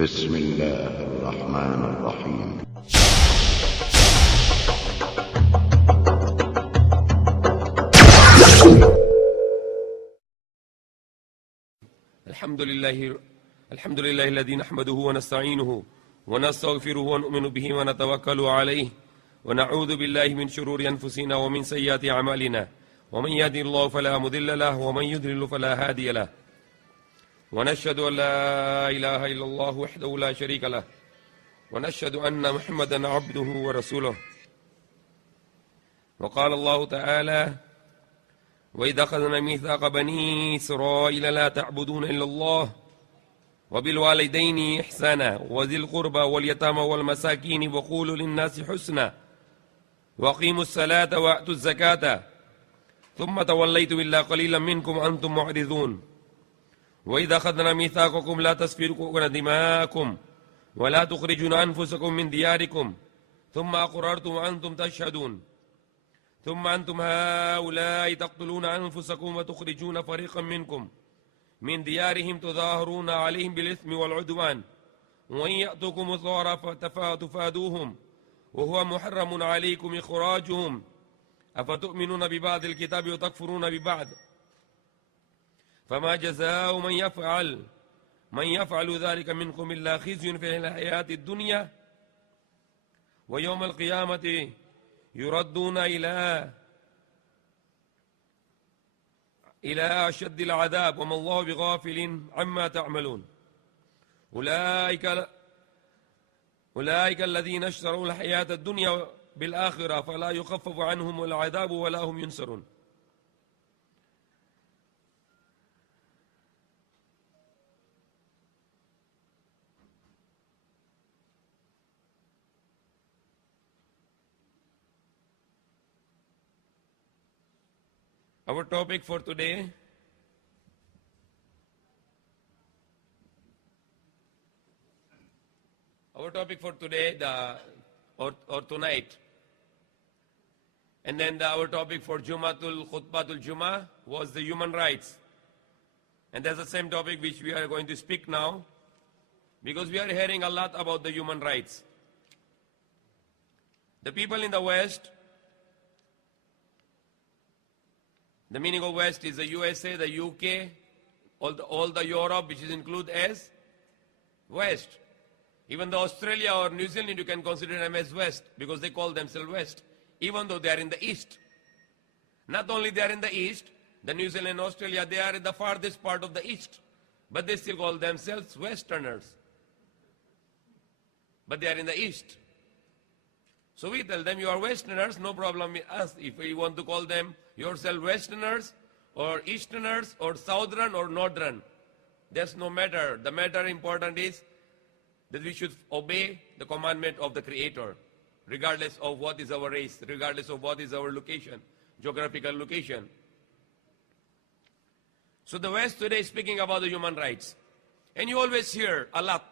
بسم الله الرحمن الرحيم. الحمد لله الذي نحمده ونستعينه ونستغفره ونؤمن به ونتوكل عليه ونعوذ بالله من شرور أنفسنا ومن سيئات أعمالنا ومن يهده الله فلا مضل له ومن يضلل فلا هادي له ونشهد أن لا إله إلا الله وحده لا شريك له ونشهد أن محمدا عبده ورسوله. وقال الله تعالى: وإذا أخذنا ميثاق بني إسرائيل لا تعبدون إلا الله وبالوالدين إحسانا وذي القربى واليتامى والمساكين وقولوا للناس حسنا وأقيموا الصلاة وآتوا الزكاة ثم توليتم إلا قليلا منكم أنتم معرضون. وإذا أخذنا ميثاقكم لا تسفكون دماءكم ولا تخرجون أنفسكم من دياركم ثم أقررتم وأنتم تشهدون ثم أنتم هؤلاء تقتلون أنفسكم وتخرجون فريقا منكم من ديارهم تظاهرون عليهم بالإثم والعدوان وإن يأتوكم ثارا تفادوهم وهو محرم عليكم إخراجهم أفتؤمنون ببعض الكتاب وتكفرون ببعض فما جزاء من يفعل ذلك منكم إلا خزي في الحياة الدنيا ويوم القيامة يردون إلى أشد العذاب وما الله بغافل عما تعملون. أولئك الذين اشتروا الحياة الدنيا بالآخرة فلا يخفف عنهم العذاب ولا هم ينصرون. Our topic for today or tonight, and then our topic for Khutbatul Jummah was the human rights, and that's the same topic which we are going to speak now, because we are hearing a lot about the human rights. The people in the West, the meaning of West is the USA, the UK, all the Europe, which is included as West. Even the Australia or New Zealand, you can consider them as West because they call themselves West, even though they are in the East. Not only they are in the East, the New Zealand and Australia, they are in the farthest part of the East, but they still call themselves Westerners. But they are in the East. So we tell them, you are Westerners, no problem with us. If we want to call them yourself Westerners or Easterners or Southern or Northern, that's no matter. The matter important is that we should obey the commandment of the Creator, regardless of what is our race, regardless of what is our location, geographical location. So the West today is speaking about the human rights. And you always hear a lot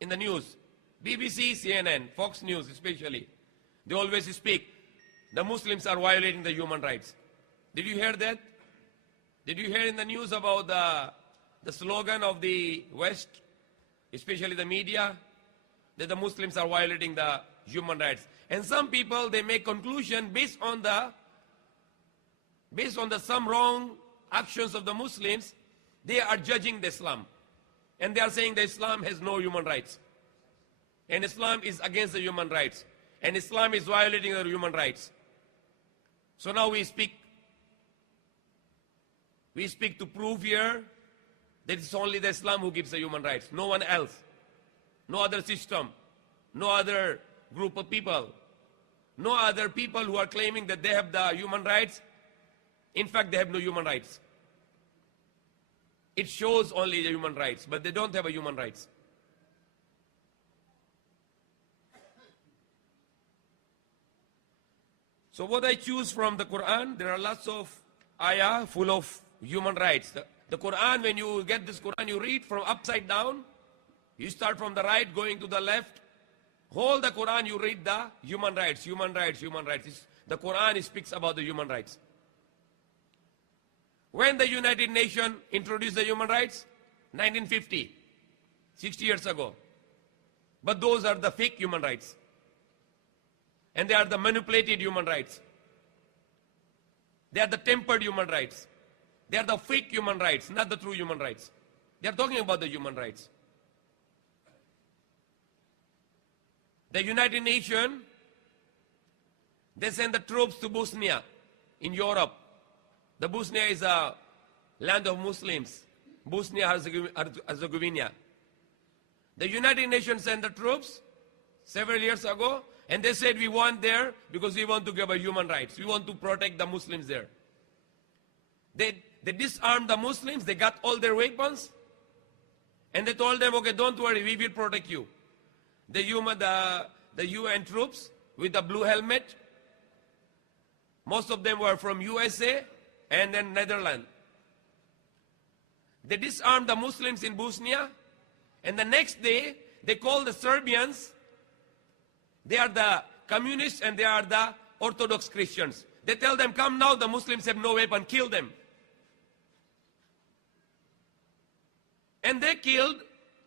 in the news. BBC, CNN, Fox News especially, they always speak, the Muslims are violating the human rights. Did you hear that? Did you hear in the news about the slogan of the West, especially the media, that the Muslims are violating the human rights? And some people, they make conclusion based on the some wrong actions of the Muslims. They are judging the Islam, and they are saying that Islam has no human rights, and Islam is against the human rights, and Islam is violating the human rights. So now we speak to prove here that it's only the Islam who gives the human rights, no one else, no other system, no other group of people, no other people who are claiming that they have the human rights. In fact, they have no human rights. It shows only the human rights, but they don't have a human rights. So what I choose from the Quran, there are lots of ayah full of human rights. The Quran, when you get this Quran, you read from upside down. You start from the right, going to the left. Whole the Quran, you read the human rights, human rights, human rights. The Quran speaks about the human rights. When the United Nations introduced the human rights? 1950. 60 years ago. But those are the fake human rights. And they are the manipulated human rights. They are the tempered human rights. They are the fake human rights, not the true human rights. They are talking about the human rights. The United Nations, they send the troops to Bosnia in Europe. The Bosnia is a land of Muslims. Bosnia-Herzegovina. The United Nations sent the troops several years ago, and they said we want there because we want to give a human rights. We want to protect the Muslims there. They disarmed the Muslims, they got all their weapons, and they told them, okay, don't worry, we will protect you. The UN troops with the blue helmet, most of them were from USA and then Netherlands. They disarmed the Muslims in Bosnia, and the next day they called the Serbians. They are the communists and they are the Orthodox Christians. They tell them, come now, the Muslims have no weapon, kill them. And they killed,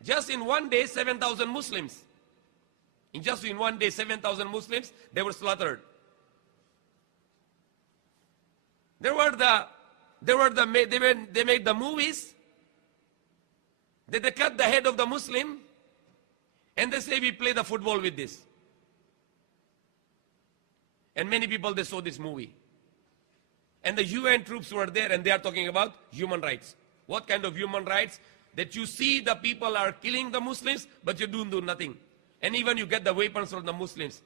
just in one day, 7,000 Muslims. Just in one day, 7,000 Muslims, they were slaughtered. They made the movies. They cut the head of the Muslim, and they say we play the football with this. And many people, they saw this movie. And the UN troops were there, and they are talking about human rights. What kind of human rights? That you see the people are killing the Muslims, but you don't do nothing. And even you get the weapons from the Muslims,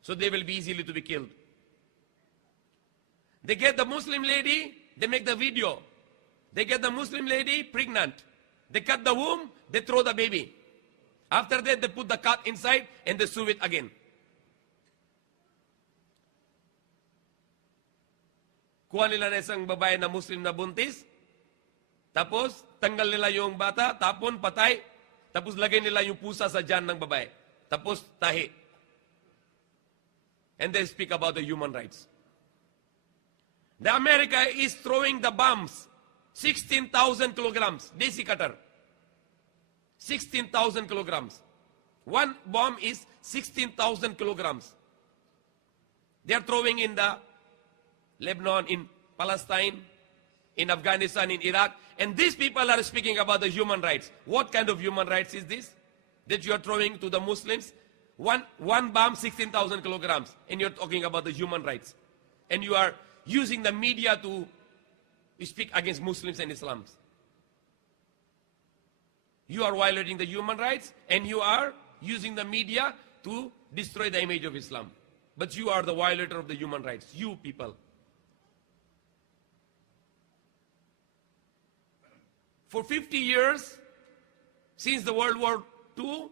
so they will be easily to be killed. They get the Muslim lady, they make the video. They get the Muslim lady pregnant. They cut the womb, they throw the baby. After that, they put the cut inside and they sew it again. Kuha nila na isang babae na Muslim na buntis, tapos tanggal nila yung bata, tapon, patay, tapos lagay nila yung pusa sa tiyan ng babae. Tapos tahi. And they speak about the human rights. The America is throwing the bombs, 16,000 kilograms, desi cutter. 16,000 kilograms. One bomb is 16,000 kilograms. They are throwing in the Lebanon, in Palestine, in Afghanistan, in Iraq. And these people are speaking about the human rights. What kind of human rights is this? That you are throwing to the Muslims? One bomb, 16,000 kilograms. And you're talking about the human rights. And you are using the media to speak against Muslims and Islams. You are violating the human rights, and you are using the media to destroy the image of Islam. But you are the violator of the human rights, you people. For 50 years, since the World War II,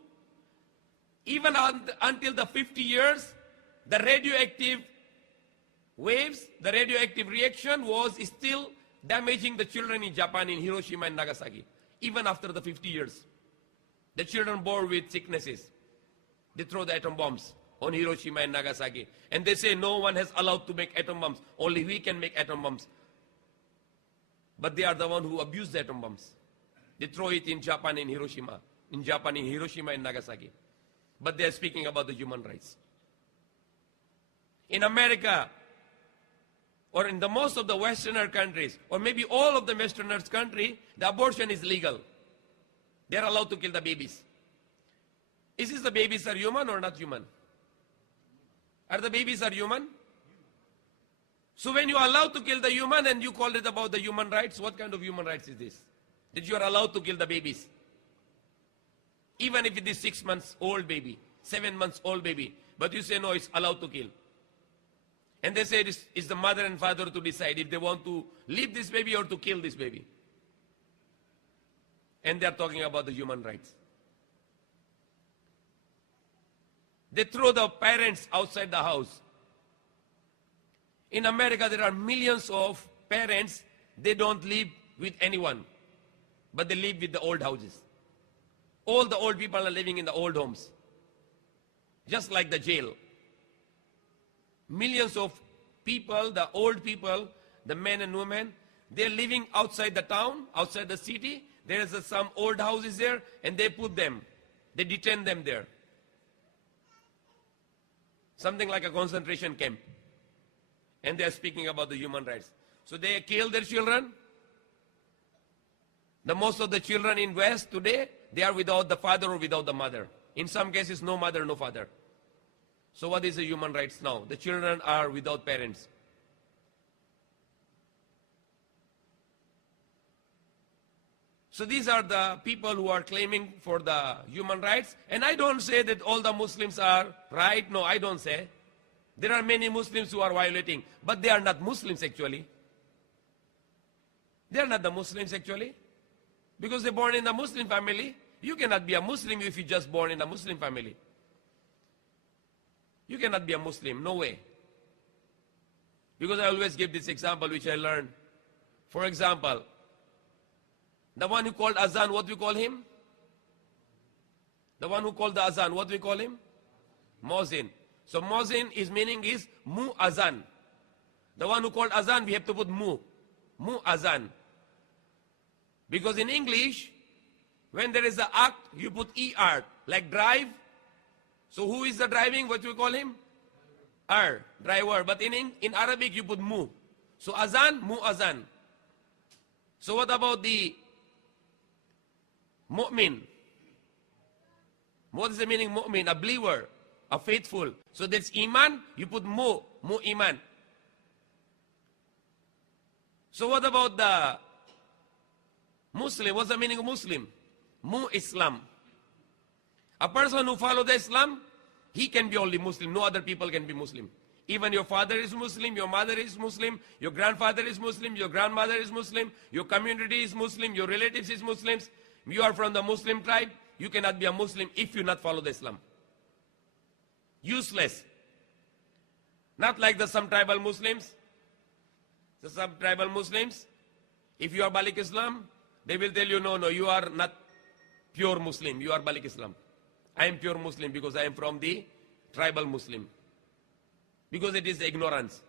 even until the 50 years, the radioactive waves, the radioactive reaction was still damaging the children in Japan, in Hiroshima and Nagasaki. Even after the 50 years. The children born with sicknesses, they throw the atom bombs on Hiroshima and Nagasaki. And they say no one has allowed to make atom bombs. Only we can make atom bombs. But they are the one who abuse the atom bombs. They throw it in Japan and Hiroshima. In Japan, in Hiroshima and Nagasaki. But they are speaking about the human rights. In America, or in the most of the Westerner countries, or maybe all of the Westerners country, the abortion is legal. They are allowed to kill the babies. Is this the babies are human or not human? Are the babies are human? So when you are allowed to kill the human and you call it about the human rights, what kind of human rights is this? That you are allowed to kill the babies. Even if it is 6 months old baby, 7 months old baby, but you say no, it's allowed to kill. And they say it's the mother and father to decide if they want to leave this baby or to kill this baby. And they are talking about the human rights. They throw the parents outside the house. In America, there are millions of parents, they don't live with anyone, but they live with the old houses. All the old people are living in the old homes, just like the jail. Millions of people, the old people, the men and women, they're living outside the town, outside the city. there is some old houses there, and they put them, they detain them there. Something like a concentration camp. And they are speaking about the human rights. So they kill their children. The most of the children in West today, they are without the father or without the mother. In some cases, no mother, no father. So what is the human rights now? The children are without parents. So these are the people who are claiming for the human rights. And I don't say that all the Muslims are right. No, I don't say. There are many Muslims who are violating. But they are not Muslims actually. They are not the Muslims actually. Because they're born in a Muslim family. You cannot be a Muslim if you're just born in a Muslim family. You cannot be a Muslim. No way. Because I always give this example which I learned. For example, the one who called Azan, what we call him? The one who called the Azan, what we call him? Muazzin. So Muazzin, his meaning is Mu Azan. The one who called Azan, we have to put Mu. Mu Azan. Because in English, when there is an act, you put ER, like drive. So who is the driving? What we call him? R, driver. But in Arabic, you put Mu. So Azan, Mu Azan. So what about the Mu'min? What is the meaning Mu'min? A believer, a faithful. So that's Iman, you put Mu Iman. So what about the Muslim? What's the meaning of Muslim? Mu Islam. A person who follows the Islam, he can be only Muslim. No other people can be Muslim. Even your father is Muslim, your mother is Muslim, your grandfather is Muslim, your grandmother is Muslim, your community is Muslim, your relatives is Muslims. You are from the Muslim tribe. You cannot be a Muslim if you not follow the Islam. Useless. Not like some tribal Muslims. Some tribal Muslims, if you are Balik Islam, they will tell you, no, you are not pure Muslim. You are Balik Islam. I am pure Muslim because I am from the tribal Muslim. Because it is ignorance.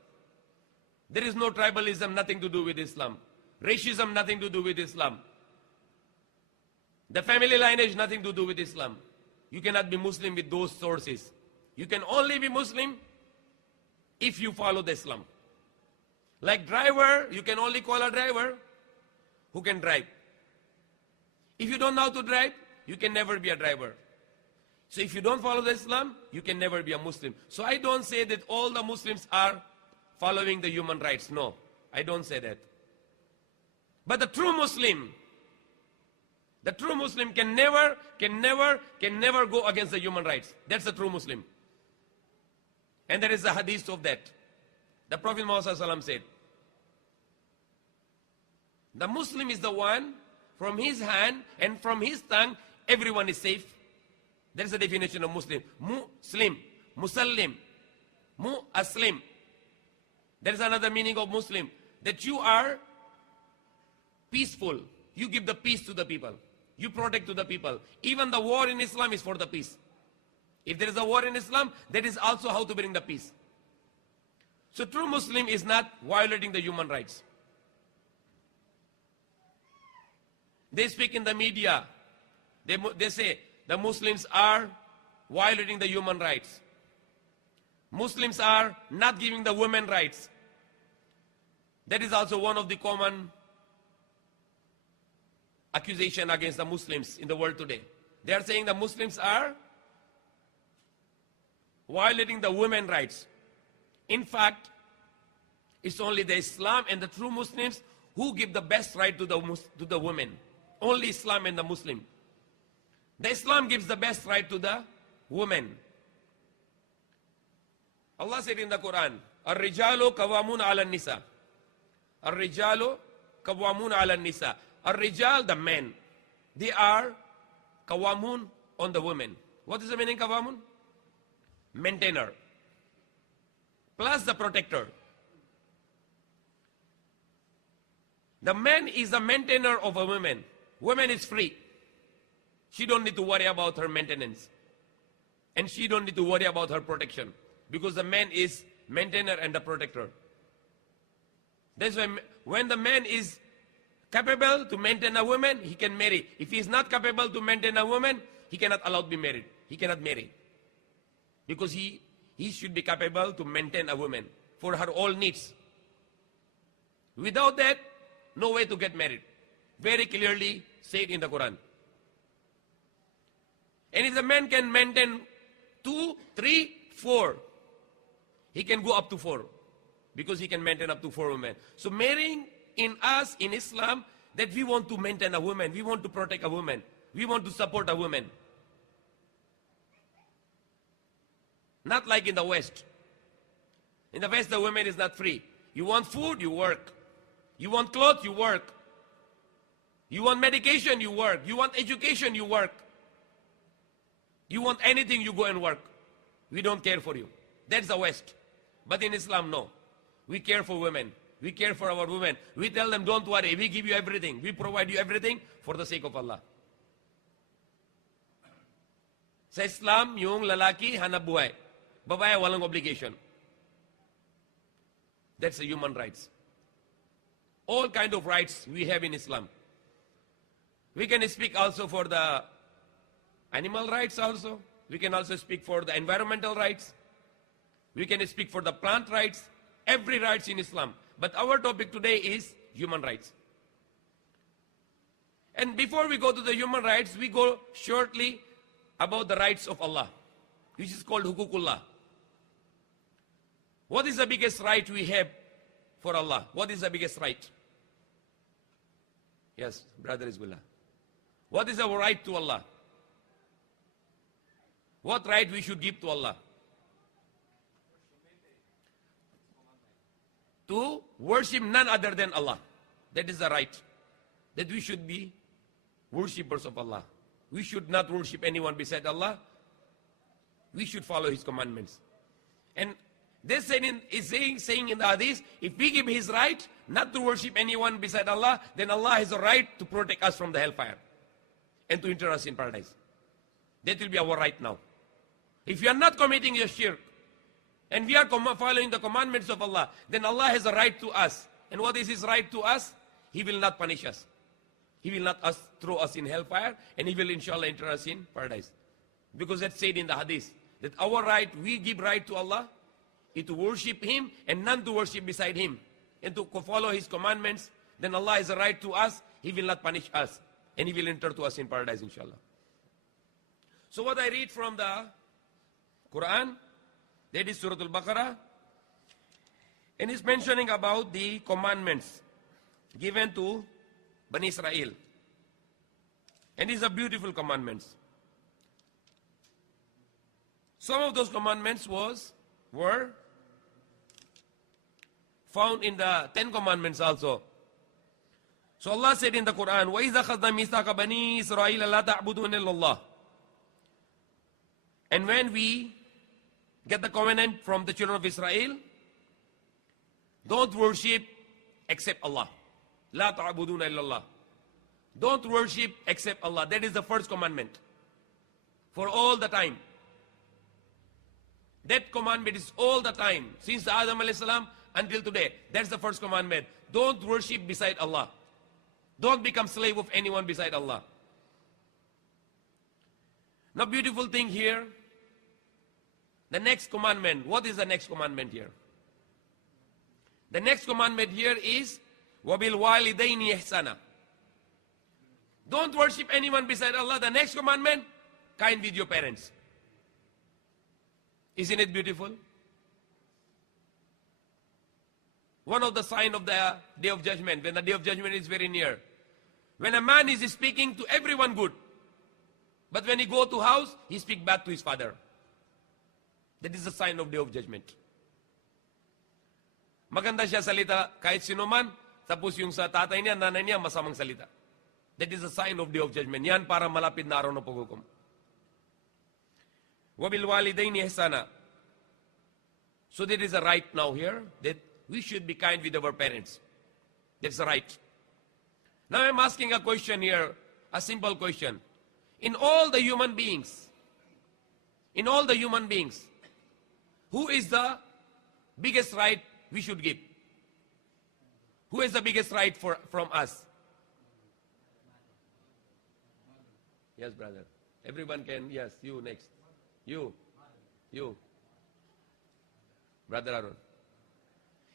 There is no tribalism, nothing to do with Islam. Racism, nothing to do with Islam. The family lineage, nothing to do with Islam. You cannot be Muslim with those sources. You can only be Muslim if you follow the Islam. Like driver, you can only call a driver who can drive. If you don't know how to drive, you can never be a driver. So if you don't follow the Islam, you can never be a Muslim. So I don't say that all the Muslims are following the human rights. No, I don't say that. But the true Muslim can never go against the human rights. That's the true Muslim. And there is a hadith of that. The Prophet Muhammad said, the Muslim is the one, from his hand and from his tongue, everyone is safe. That is the definition of Muslim. Muslim, Musallim, Mu-Aslim. There is another meaning of Muslim, that you are peaceful. You give the peace to the people. You protect to the people. Even the war in Islam is for the peace. If there is a war in Islam, that is also how to bring the peace. So true Muslim is not violating the human rights. They speak in the media. They say the Muslims are violating the human rights. Muslims are not giving the women rights. That is also one of the common accusation against the Muslims in the world today. They are saying the Muslims are violating the women rights. In fact, it's only the Islam and the true Muslims who give the best right to the women. Only Islam and the Muslim. The Islam gives the best right to the women. Allah said in the Quran, Ar-rijalu kawamun ala nisa. Ar-rijalu kawamun ala nisa. Ar-rijal, the men. They are kawamun on the women. What is the meaning kawamun? Maintainer. Plus the protector. The man is the maintainer of a woman. Woman is free. She don't need to worry about her maintenance. And she don't need to worry about her protection. Because the man is maintainer and the protector. That's why when the man is capable to maintain a woman, he can marry. If he is not capable to maintain a woman, he cannot allow to be married. He cannot marry. Because he should be capable to maintain a woman for her all needs. Without that, no way to get married. Very clearly said in the Quran. And if the man can maintain 2, 3, 4, he can go up to 4. Because he can maintain up to 4 women. So marrying in us, in Islam, that we want to maintain a woman. We want to protect a woman. We want to support a woman. Not like in the West. In the West, the woman is not free. You want food, you work. You want clothes, you work. You want medication, you work. You want education, you work. You want anything, you go and work. We don't care for you. That's the West. But in Islam, no. We care for women. We care for our women. We tell them, don't worry, we give you everything. We provide you everything for the sake of Allah. Sa Islam, yung lalaki, hanap buhay. Babae, walang obligation. That's the human rights. All kind of rights we have in Islam. We can speak also for the animal rights also. We can also speak for the environmental rights. We can speak for the plant rights. Every rights in Islam. But our topic today is human rights. And before we go to the human rights, we go shortly about the rights of Allah, which is called Hukukullah. What is the biggest right we have for Allah? What is the biggest right? Yes, Brother Isbullah. What is our right to Allah? What right we should give to Allah? To worship none other than Allah. That is the right. That we should be worshippers of Allah. We should not worship anyone beside Allah. We should follow His commandments. And this saying in the hadith, if we give His right not to worship anyone beside Allah, then Allah has a right to protect us from the hellfire and to enter us in paradise. That will be our right now. If we are not committing a shirk, and we are following the commandments of Allah, then Allah has a right to us. And what is His right to us? He will not punish us. He will not throw us in hellfire, and He will inshallah enter us in paradise. Because that's said in the hadith, that our right, we give right to Allah, is to worship Him and none to worship beside Him. And to follow His commandments, then Allah has a right to us, He will not punish us. And He will enter to us in paradise inshallah. So what I read from the Quran, that is Surah Al-Baqarah, and it's mentioning about the commandments given to Bani Israel. And these are beautiful commandments. Some of those commandments were found in the 10 Commandments also. So Allah said in the Quran, وَإِذَا خَذْنَا مِيثَاقَ بَنِي إِسْرَائِيلَ لَا تَعْبُدُونَ إِلَّا اللَّهِ. And when we get the covenant from the children of Israel, don't worship except Allah. La ta'buduna illallah. Don't worship except Allah. That is the first commandment. For all the time. That commandment is all the time. Since Adam alayhi salam until today. That's the first commandment. Don't worship beside Allah. Don't become slave of anyone beside Allah. Now beautiful thing here. The next commandment. What is the next commandment here? The next commandment here is وَبِالْوَالِدَيْنِ إِحْسَانًا. Don't worship anyone beside Allah. The next commandment, kind with your parents. Isn't it beautiful? One of the signs of the Day of Judgment, when the Day of Judgment is very near. When a man is speaking to everyone good, but when he go to house, he speak bad to his father. That is the sign of Day of Judgment. Maganda siya salita kahit sino man, tapos yung sa tatay niya, nanay niya, masamang salita. That is a sign of Day of Judgment. Yan para malapit na araw ng paghukom. وَبِالْوَالِدَيْنِ إِحْسَانًا. So there is a right now here that we should be kind with our parents. That's a right. Now I'm asking a question here, a simple question. In all the human beings, who is the biggest right we should give? Who has the biggest right from us? Yes, brother. Everyone can. Yes, you next. You. Brother Arun.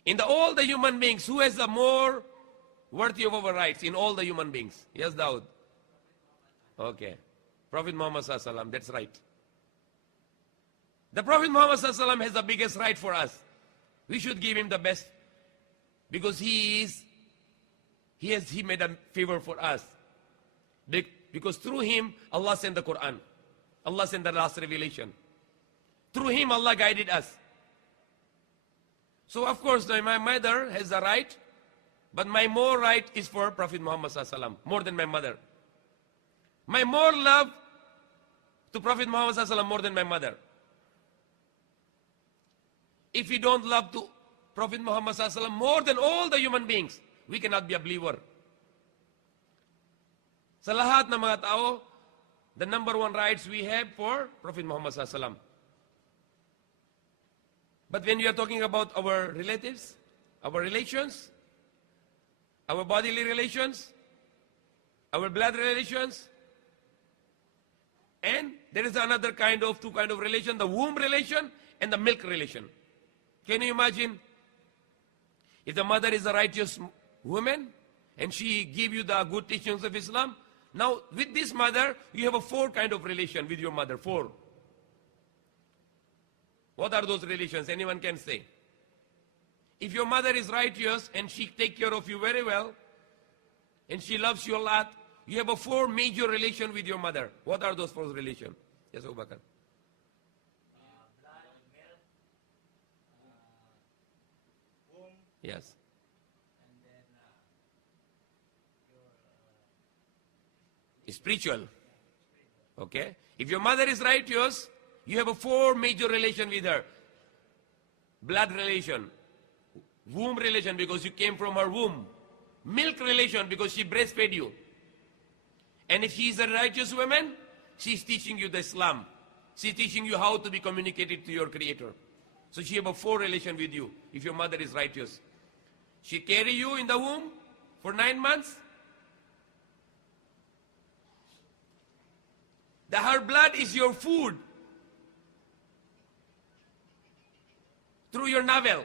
In all the human beings, who has the more worthy of our rights in all the human beings? Yes, Daud. Okay. Prophet Muhammad Sallallahu Alaihi Wasallam, that's right. The Prophet Muhammad Sallallahu Alaihi Wasallam has the biggest right for us. We should give him the best because he made a favor for us. Because through him, Allah sent the Quran. Allah sent the last revelation. Through him, Allah guided us. So of course, my mother has the right, but my more right is for Prophet Muhammad Sallallahu Alaihi Wasallam, more than my mother. My more love to Prophet Muhammad Sallallahu Alaihi Wasallam more than my mother. If we don't love to Prophet Muhammad Sallallahu Alaihi Wasallam more than all the human beings, we cannot be a believer. Sa lahat ng mga tao, the number one rights we have for Prophet Muhammad Sallallahu Alaihi Wasallam. But when we are talking about our relatives, our relations, our bodily relations, our blood relations, and there is another two kind of relation, the womb relation and the milk relation. Can you imagine? If the mother is a righteous woman and she give you the good teachings of Islam, now with this mother, you have a 4 kind of relation with your mother, 4. What are those relations? Anyone can say. If your mother is righteous and she take care of you very well, and she loves you a lot, you have a 4 major relation with your mother. What are those 4 relations? Yes, Abu Bakr. Yes. And then Spiritual. Okay. If your mother is righteous, you have a 4 major relation with her. Blood relation. Womb relation because you came from her womb. Milk relation because she breastfed you. And if she is a righteous woman, she is teaching you the Islam. She is teaching you how to be communicated to your Creator. So she have a 4 relation with you if your mother is righteous. She carry you in the womb for 9 months. Her blood is your food through your navel,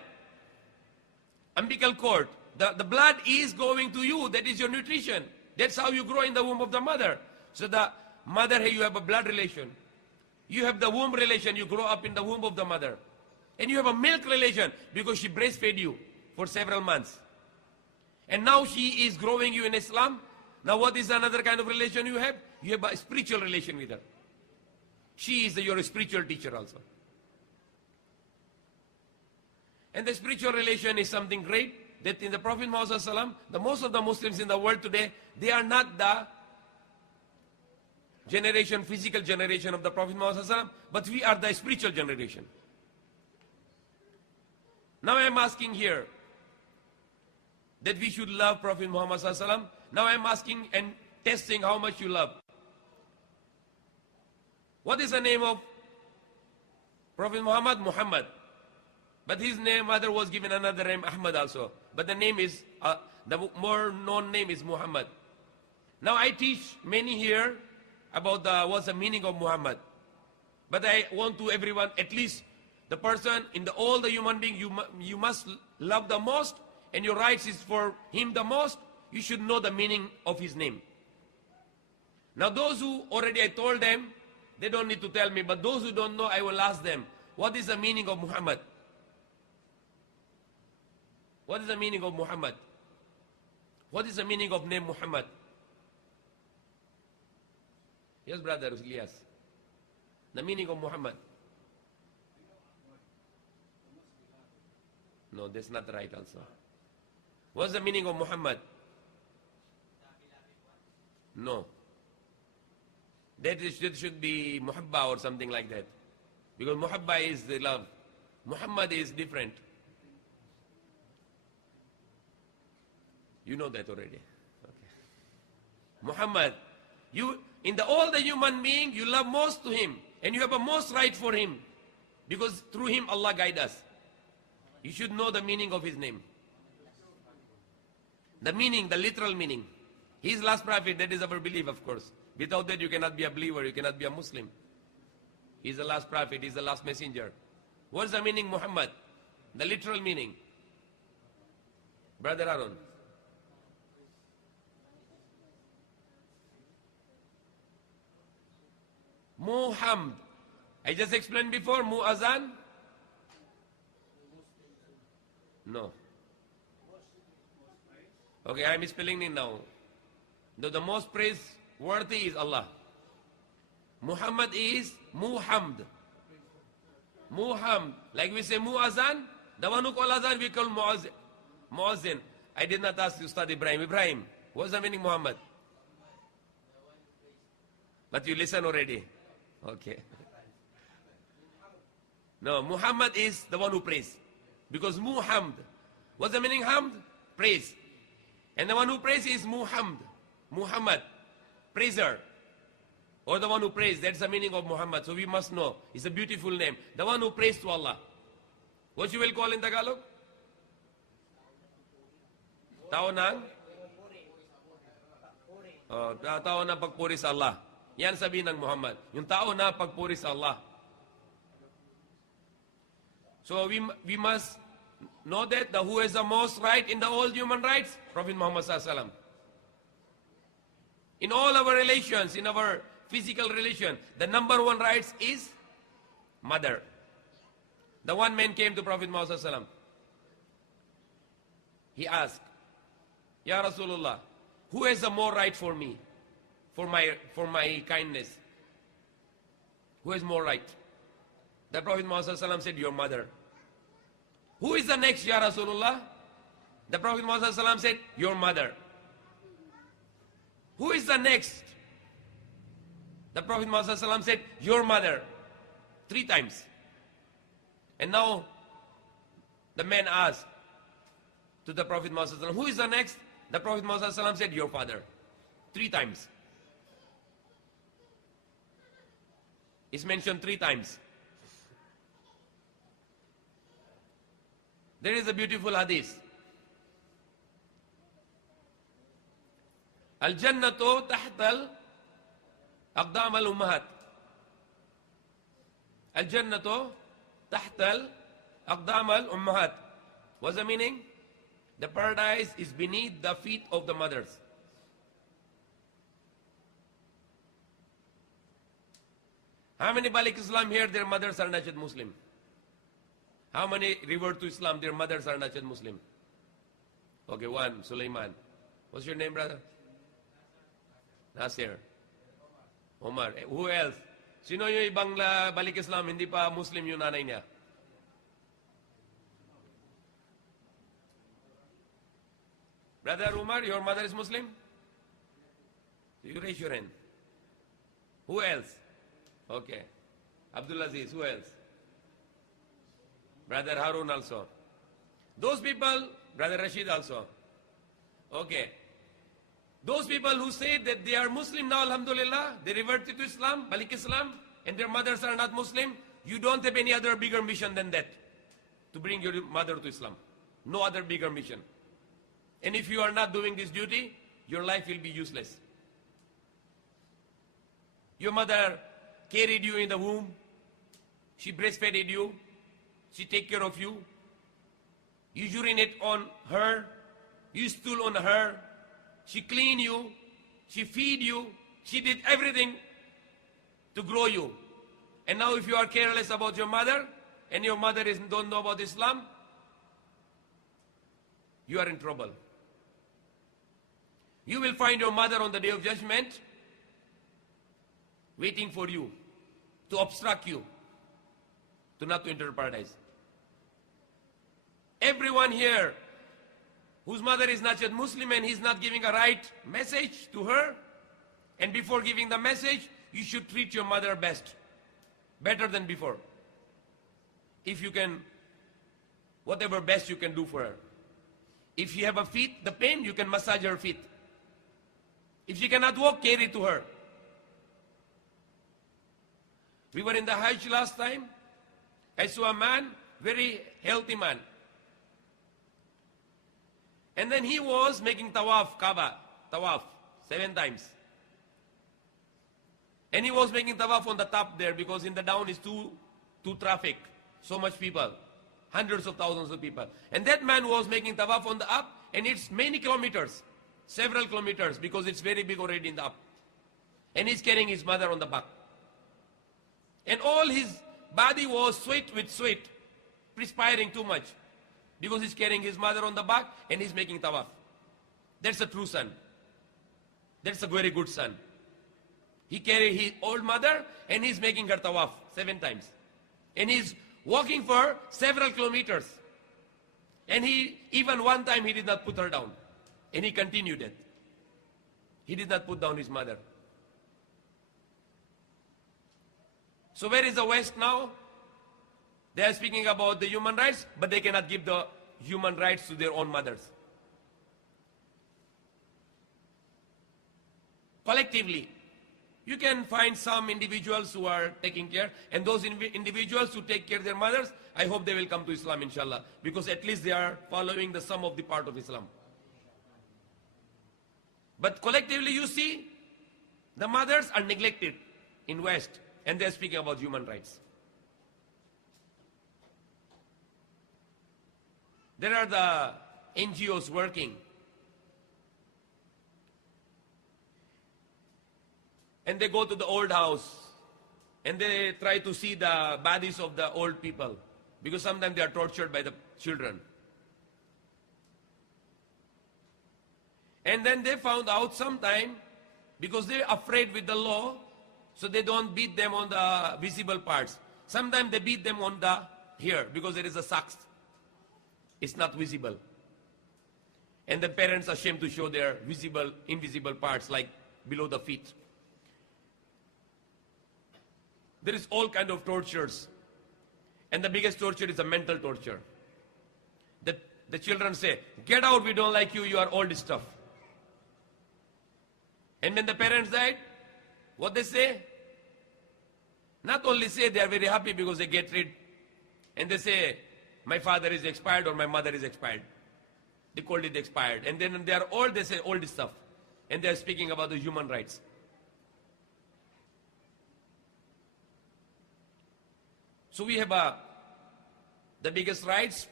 umbilical cord. The blood is going to you. That is your nutrition. That's how you grow in the womb of the mother. So the mother, you have a blood relation. You have the womb relation. You grow up in the womb of the mother. And you have a milk relation because she breastfed you for several months. And now she is growing you in Islam. Now what is another kind of relation you have? You have a spiritual relation with her. She is your spiritual teacher also. And the spiritual relation is something great that in the Prophet Muhammad Sallallahu Alaihi Wasallam, the most of the Muslims in the world today, they are not the physical generation of the Prophet Muhammad Sallallahu Alaihi Wasallam, but we are the spiritual generation. Now I am asking here that we should love Prophet Muhammad Sallallahu Alaihi Wasallam. Now I am asking and testing how much you love. What is the name of Prophet Muhammad? Muhammad. But his mother was given another name, Ahmad also. But the name is, the more known name is Muhammad. Now I teach many here about what's the meaning of Muhammad. But I want to everyone, at least the person in all the human being you must love the most, and your rights is for him the most. You should know the meaning of his name. Now those who already I told them, they don't need to tell me, but those who don't know, I will ask them, what is the meaning of Muhammad? What is the meaning of Muhammad? What is the meaning of name Muhammad? Yes, brother Ilyas. The meaning of Muhammad. No, that's not right also. What's the meaning of Muhammad? No. That should be muhabba or something like that. Because muhabba is the love. Muhammad is different. You know that already. Okay. Muhammad, all the human being, you love most to him. And you have a most right for him. Because through him Allah guide us. You should know the meaning of his name. The meaning, the literal meaning. He is last prophet, that is our belief, of course. Without that, you cannot be a believer, you cannot be a Muslim. He's the last prophet, he's the last messenger. What's the meaning Muhammad? The literal meaning. Brother Aaron. Muhammad. I just explained before, Mu'azan. No. Okay, I'm spelling it now. The most praiseworthy is Allah. Muhammad is Muhammad. Muhammad. Like we say Mu'azan, the one who call Azan we call Mu'azzin. I did not ask you to study Ibrahim. Ibrahim, what's the meaning Muhammad? But you listen already. Okay. No, Muhammad is the one who prays. Because Muhammad. What's the meaning Hamd? Praise. And the one who prays is Muhammad. Muhammad. Praiser. Or the one who prays. That's the meaning of Muhammad. So we must know. It's a beautiful name. The one who prays to Allah. What you will call in Tagalog? Tao ng? Tao na pagpuri sa Allah. Yan sabihin ng Muhammad. Yung tao na pagpuri sa Allah. So we must know that who is the most right in the all human rights? Prophet Muhammad sallallahu alaihi wasallam. In all our relations, in our physical relation, the number one rights is mother. The one man came to Prophet Muhammad sallallahu alaihi wasallam. He asked, Ya Rasulullah, who has the more right for me? For my kindness. Who has more right? The Prophet Muhammad sallallahu alaihi wasallam said, your mother. Who is the next, Ya Rasulullah? The Prophet Muhammad sallallahu alaihi wasallam said, your mother. Who is the next? The Prophet Muhammad sallallahu alaihi wasallam said, your mother. 3 times. And now, the man asked to the Prophet Muhammad sallallahu alaihi wasallam, who is the next? The Prophet Muhammad sallallahu alaihi wasallam said, your father. 3 times. It's mentioned 3 times. There is a beautiful hadith. Al-Jannatu tahtal aqdam al-ummahat. Al-Jannatu tahtal aqdam al-ummahat. What's the meaning? The paradise is beneath the feet of the mothers. How many Balik Islam here, their mothers are not yet Muslim? How many revert to Islam, their mothers are not yet Muslim? Okay, 1, Sulaiman. What's your name, brother? Nasir. Omar. Who else? Sino yung ibang Balik Islam, hindi pa Muslim yung nanay niya? Brother Umar, your mother is Muslim? You raise your hand. Who else? Okay. Abdul Aziz, who else? Brother Harun also. Those people, Brother Rashid also. Okay. Those people who say that they are Muslim now, alhamdulillah, they reverted to Islam, Balik Islam, and their mothers are not Muslim, you don't have any other bigger mission than that, to bring your mother to Islam. No other bigger mission. And if you are not doing this duty, your life will be useless. Your mother carried you in the womb, she breastfed you, she take care of you, you urinate on her, you stool on her, she clean you, she feed you, she did everything to grow you. And now if you are careless about your mother, and your mother don't know about Islam, you are in trouble. You will find your mother on the day of judgment waiting for you to obstruct you to not to enter paradise. Everyone here whose mother is not yet Muslim and he's not giving a right message to her, and before giving the message, you should treat your mother best, better than before. If you can, whatever best you can do for her. If she have a feet, the pain, you can massage her feet. If she cannot walk, carry to her. We were in the Hajj last time. I saw a man, very healthy man. And then he was making tawaf, Kaaba, tawaf, 7 times. And he was making tawaf on the top there because in the down is too traffic. So much people. Hundreds of thousands of people. And that man was making tawaf on the up, and it's many kilometers. Several kilometers, because it's very big already in the up. And he's carrying his mother on the back. And all his body was sweat with sweat, perspiring too much. Because he's carrying his mother on the back and he's making tawaf. That's a true son. That's a very good son. He carried his old mother and he's making her tawaf 7 times. And he's walking for several kilometers. And even one time he did not put her down. And he continued it. He did not put down his mother. So where is the West now? They are speaking about the human rights, but they cannot give the human rights to their own mothers. Collectively, you can find some individuals who are taking care, and those individuals who take care of their mothers, I hope they will come to Islam, inshallah, because at least they are following the sum of the part of Islam. But collectively, you see, the mothers are neglected in West, and they are speaking about human rights. There are the NGOs working. And they go to the old house and they try to see the bodies of the old people because sometimes they are tortured by the children. And then they found out sometime, because they're afraid with the law, so they don't beat them on the visible parts. Sometimes they beat them on the here because there is a socks. It's not visible. And the parents are ashamed to show their visible, invisible parts like below the feet. There is all kind of tortures. And the biggest torture is the mental torture. The children say, get out, we don't like you, you are old stuff. And when the parents died, what they say? Not only say they are very happy because they get rid, and they say, my father is expired or my mother is expired. They called it expired. And then they are old, they say old stuff. And they are speaking about the human rights. So we have the biggest rights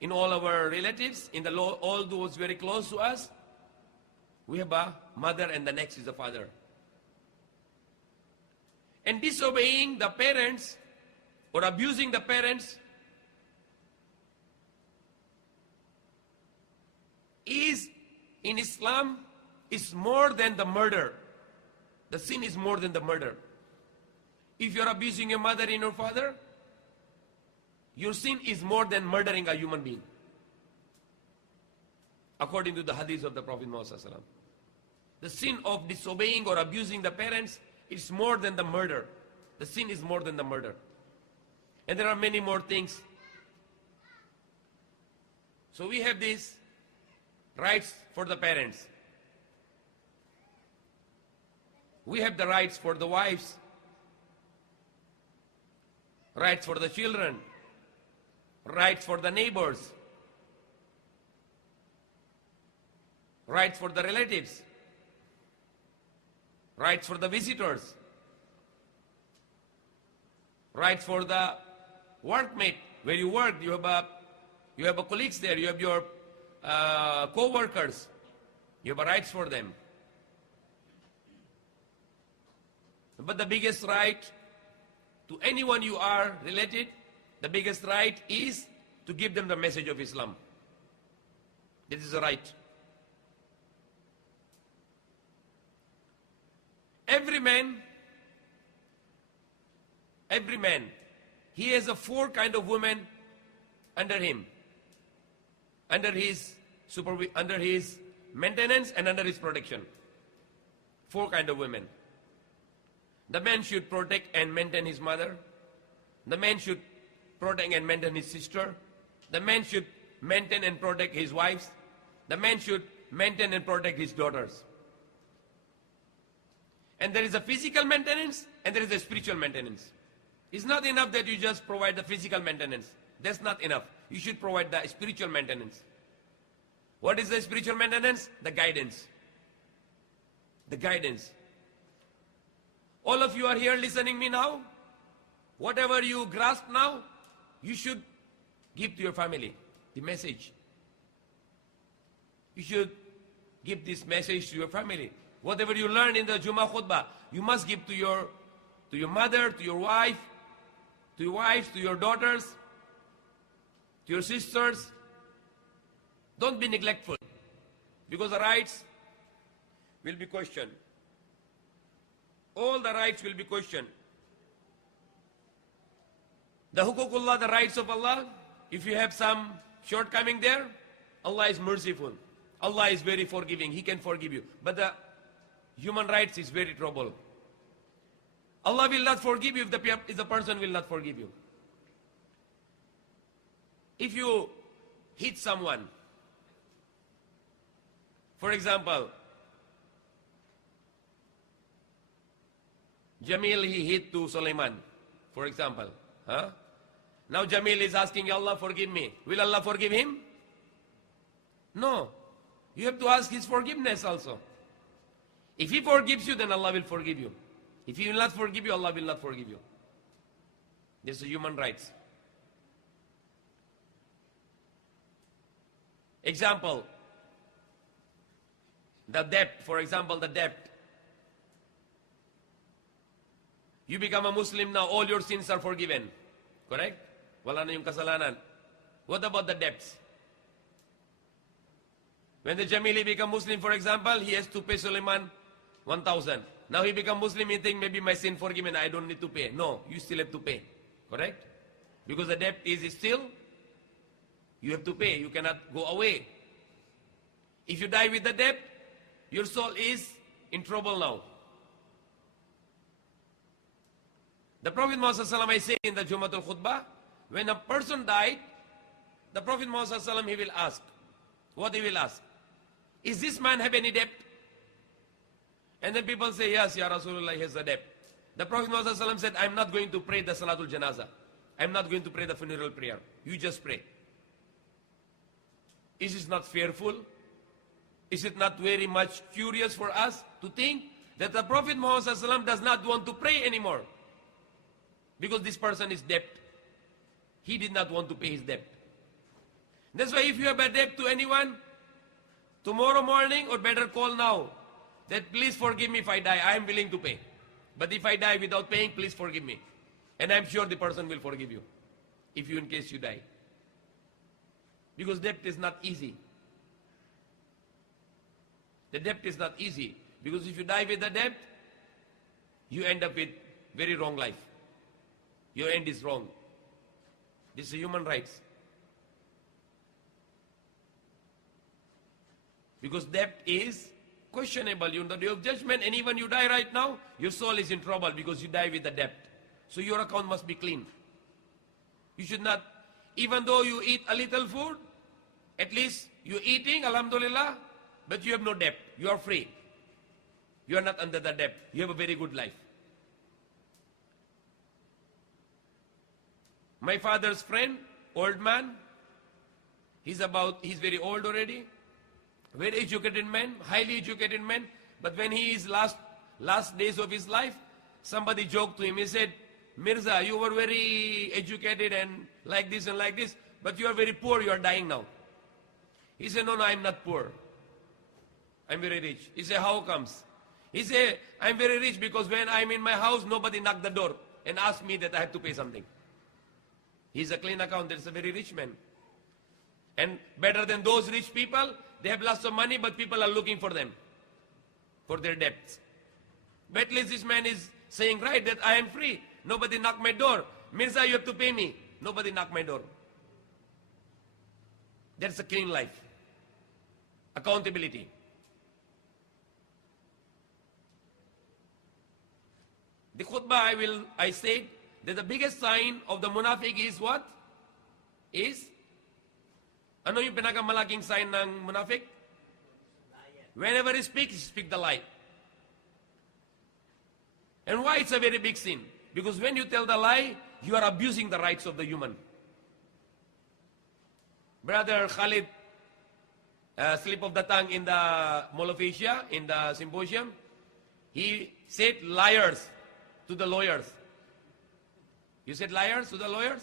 in all our relatives, in the law, all those very close to us. We have a mother and the next is the father. And disobeying the parents or abusing the parents is, in Islam, is more than the murder. The sin is more than the murder. If you're abusing your mother and your father, your sin is more than murdering a human being. According to the hadith of the Prophet Muhammad. The sin of disobeying or abusing the parents is more than the murder. The sin is more than the murder. And there are many more things. So we have these rights for the parents. We have the rights for the wives, rights for the children, rights for the neighbors, rights for the relatives, rights for the visitors, rights for the workmate. Where you work, you have a colleagues there, you have your co-workers, you have rights for them. But the biggest right to anyone you are related, the biggest right is to give them the message of Islam. This is a right. Every man, he has a 4 kind of women under him, under his maintenance and under his protection. 4 kind of women. The man should protect and maintain his mother. The man should protect and maintain his sister. The man should maintain and protect his wives. The man should maintain and protect his daughters. And there is a physical maintenance and there is a spiritual maintenance. It's not enough that you just provide the physical maintenance. That's not enough. You should provide the spiritual maintenance. What is the spiritual maintenance? The guidance. The guidance. All of you are here listening me now. Whatever you grasp now, you should give to your family the message. You should give this message to your family. Whatever you learn in the Jummah khutbah, you must give to your mother, to your wife, to your wives, to your daughters, to your sisters. Don't be neglectful, because the rights will be questioned. All the rights will be questioned. The huququllah, the rights of Allah, if you have some shortcoming there, Allah is merciful. Allah is very forgiving. He can forgive you. But the human rights is very trouble. Allah will not forgive you if the person will not forgive you. If you hit someone, for example, Jamil, he hit to Sulaiman, for example. Now Jamil is asking, Allah forgive me. Will Allah forgive him? No. You have to ask his forgiveness also. If he forgives you, then Allah will forgive you. If he will not forgive you, Allah will not forgive you. This is human rights. Example, the debt, for example, the debt. You become a Muslim now, all your sins are forgiven. Correct? Wala na yung kasalanan. What about the debts? When the Jamili become Muslim, for example, he has to pay Suleiman 1,000. Now he become Muslim, he think maybe my sin forgiven, I don't need to pay. No, you still have to pay. Correct? Because the debt is still, you have to pay. You cannot go away. If you die with the debt, your soul is in trouble now. The Prophet Muhammad I say in the Jumatul Khutbah, when a person died, the Prophet Muhammad he will ask. What he will ask? Is this man have any debt? And then people say, yes, Ya Rasulullah, he has a debt. The Prophet Muhammad said, I'm not going to pray the Salatul Janazah. I'm not going to pray the funeral prayer. You just pray. Is it not fearful? Is it not very much curious for us to think that the Prophet Muhammad does not want to pray anymore? Because this person is debt. He did not want to pay his debt. That's why if you have a debt to anyone, tomorrow morning or better call now, that please forgive me if I die. I am willing to pay. But if I die without paying, please forgive me. And I'm sure the person will forgive you. If you, in case you die. Because debt is not easy. The debt is not easy. Because if you die with the debt, you end up with very wrong life. Your end is wrong. This is human rights. Because debt is questionable. You know, the day of judgment, and even you die right now, your soul is in trouble because you die with the debt. So your account must be clean. You should not, even though you eat a little food, at least you're eating, alhamdulillah, but you have no debt. You are free. You are not under the debt. You have a very good life. My father's friend, old man, he's very old already, very educated man, highly educated man, but when he is last days of his life, somebody joked to him. He said, Mirza, you were very educated and like this, but you are very poor, you are dying now. He said, no, I'm not poor. I'm very rich. He said, how comes? He said, I'm very rich because when I'm in my house, nobody knocked the door and asked me that I have to pay something. He's a clean account. There's a very rich man. And better than those rich people, they have lots of money, but people are looking for them, for their debts. But at least this man is saying, right, that I am free. Nobody knocked my door. Mirza, you have to pay me. Nobody knocked my door. That's a clean life. Accountability. The khutbah I said that the biggest sign of the munafiq is what? Ano yung pinakamalaking sign ng munafiq? Whenever he speaks the lie. And why it's a very big sin? Because when you tell the lie, you are abusing the rights of the human. Brother Khalid, slip of the tongue in the Mall of Asia, in the symposium, he said liars to the lawyers. You said liars to the lawyers?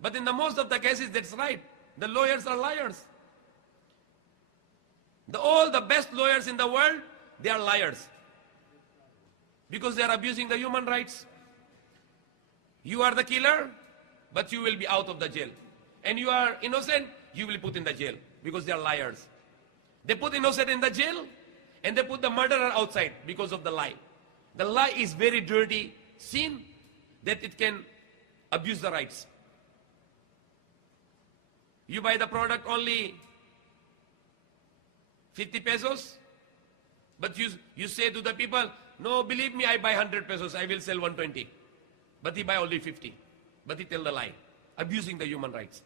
But in the most of the cases, that's right. The lawyers are liars. All the best lawyers in the world, they are liars. Because they are abusing the human rights. You are the killer, but you will be out of the jail. And you are innocent, you will be put in the jail. Because they are liars. They put innocent in the jail, and they put the murderer outside because of the lie. The lie is very dirty sin that it can abuse the rights. You buy the product only 50 pesos, but you say to the people, no, believe me, I buy 100 pesos, I will sell 120. But he buy only 50. But he tell the lie, abusing the human rights.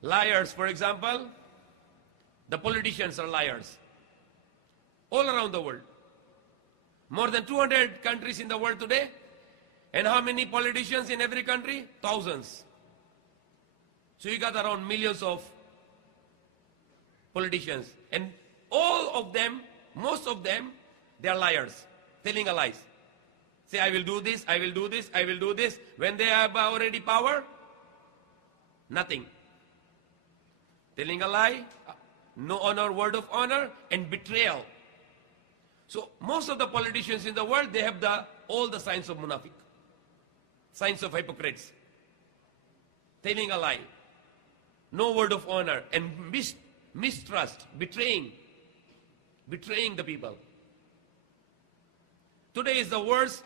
Liars, for example, the politicians are liars. All around the world. More than 200 countries in the world today. And how many politicians in every country? Thousands. So you got around millions of politicians. And all of them, most of them, they are liars. Telling a lies. Say, I will do this, I will do this, I will do this. When they have already power, nothing. Telling a lie, no honor, word of honor, and betrayal. So most of the politicians in the world, they have all the signs of munafiq. Signs of hypocrites. Telling a lie. No word of honor. And mistrust. Betraying the people. Today is the worst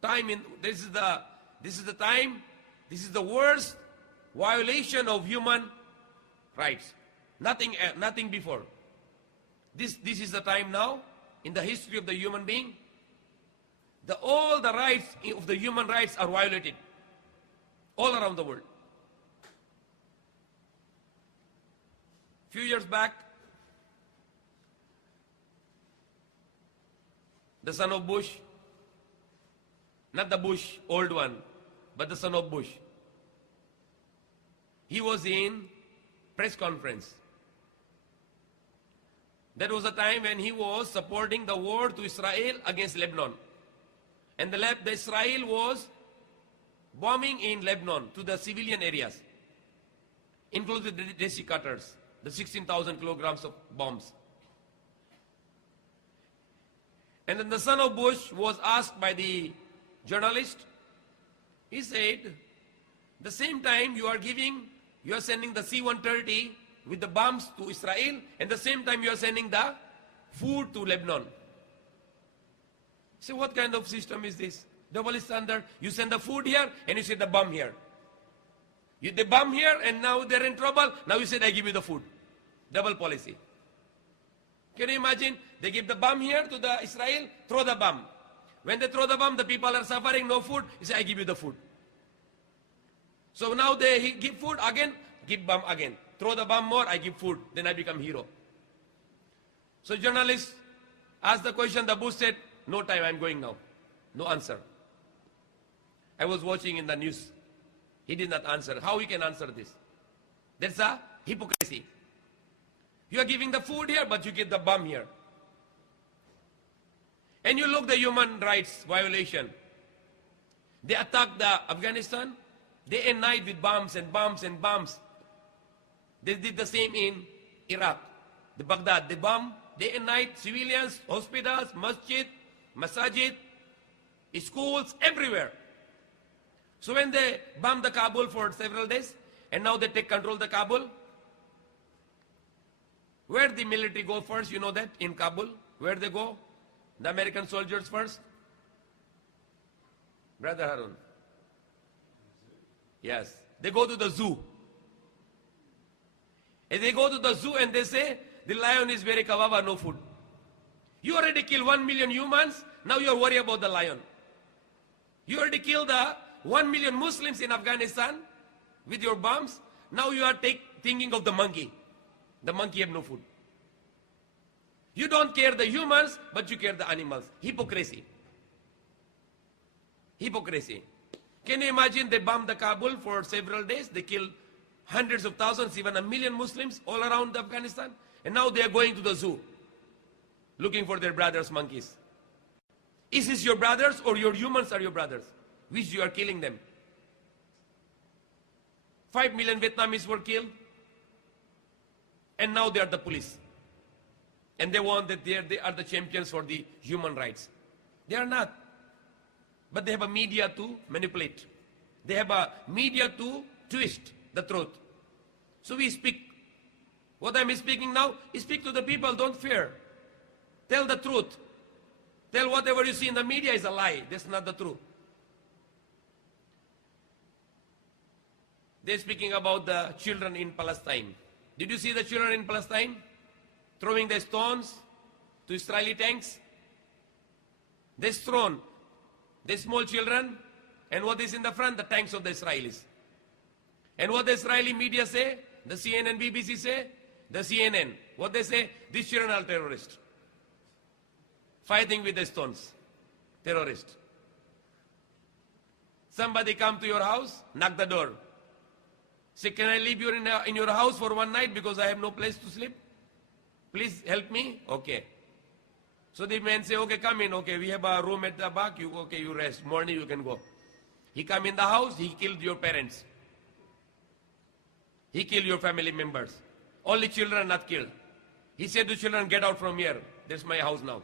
time this is the worst violation of human rights. Nothing before. This is the time now in the history of the human being. All the rights of the human rights are violated all around the world. Few years back, the son of Bush, not the Bush old one, but the son of Bush, he was in press conference. That was a time when he was supporting the war to Israel against Lebanon. And the Israel was bombing in Lebanon to the civilian areas, including the Desi cutters, the 16,000 kilograms of bombs. And then the son of Bush was asked by the journalist, he said, the same time you are sending the C-130 with the bombs to Israel, and the same time you are sending the food to Lebanon. So what kind of system is this? Double standard. You send the food here, and you send the bomb here. They bomb here, and now they're in trouble. Now you said, I give you the food. Double policy. Can you imagine? They give the bomb here to the Israel, throw the bomb. When they throw the bomb, the people are suffering, no food. You say, I give you the food. So now they give food again, give bomb again. Throw the bomb more, I give food. Then I become hero. So journalists asked the question, the Bush said, no time, I'm going now. No answer. I was watching in the news. He did not answer. How he can answer this? That's a hypocrisy. You are giving the food here, but you get the bomb here. And you look the human rights violation. They attacked the Afghanistan day and night with bombs and bombs and bombs. They did the same in Iraq, the Baghdad. They bomb day and night, civilians, hospitals, masajid, schools, everywhere. So when they bombed the Kabul for several days, and now they take control of the Kabul, where the military go first, you know that, in Kabul? Where they go? The American soldiers first? Brother Harun. Yes. They go to the zoo. And they go to the zoo and they say, the lion is very kawawa, no food. You already killed 1 million humans, now you are worried about the lion. You already killed the 1 million Muslims in Afghanistan with your bombs, now you are thinking of the monkey. The monkey have no food. You don't care the humans, but you care the animals. Hypocrisy. Hypocrisy. Can you imagine they bombed the Kabul for several days? They killed hundreds of thousands, even 1 million Muslims all around Afghanistan. And now they are going to the zoo, looking for their brothers' monkeys. Is this your brothers or your humans are your brothers? Which you are killing them? 5 million Vietnamese were killed. And now they are the police. And they want that they are the champions for the human rights. They are not. But they have a media to manipulate. They have a media to twist the truth. So we speak. What I'm speaking now, speak to the people, don't fear. Tell the truth. Tell whatever you see in the media is a lie. That's not the truth. They're speaking about the children in Palestine. Did you see the children in Palestine throwing the stones to Israeli tanks? They thrown the small children, and what is in the front? The tanks of the Israelis. And what the Israeli media say? The CNN, BBC say? The CNN. What they say? These children are terrorists. Fighting with the stones. Terrorists. Somebody come to your house, knock the door. Say, can I leave you in your house for one night because I have no place to sleep? Please help me? Okay. So the man say, okay, come in. Okay, we have a room at the back. You rest. Morning you can go. He come in the house. He killed your parents. He killed your family members. Only children not killed. He said to children, get out from here. That's my house now.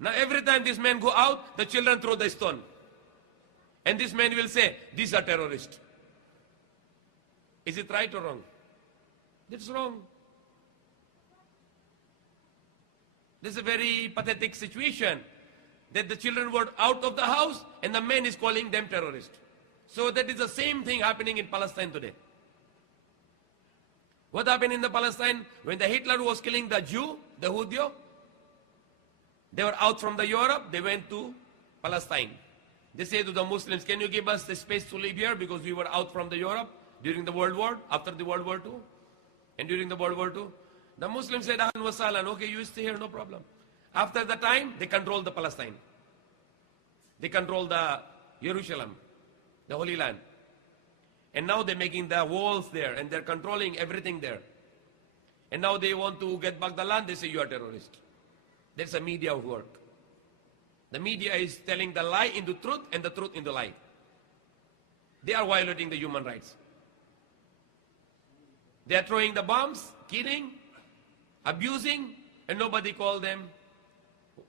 Now every time this man go out, the children throw the stone. And this man will say, these are terrorists. Is it right or wrong? That's wrong. This is a very pathetic situation that the children were out of the house and the man is calling them terrorists. So that is the same thing happening in Palestine today. What happened in the Palestine when the Hitler was killing the Jew, the Hudyo? They were out from the Europe, they went to Palestine. They say to the Muslims, can you give us the space to live here because we were out from the Europe during the World War, after the World War II, and during the World War II. The Muslims said, Ahlan wa sahlan, okay, you stay here, no problem. After the time, they controlled the Palestine. They controlled the Jerusalem, the Holy Land. And now they're making the walls there, and they're controlling everything there. And now they want to get back the land, they say you are terrorist. That's a media work. The media is telling the lie into truth and the truth into lie. They are violating the human rights. They are throwing the bombs, killing, abusing, and nobody called them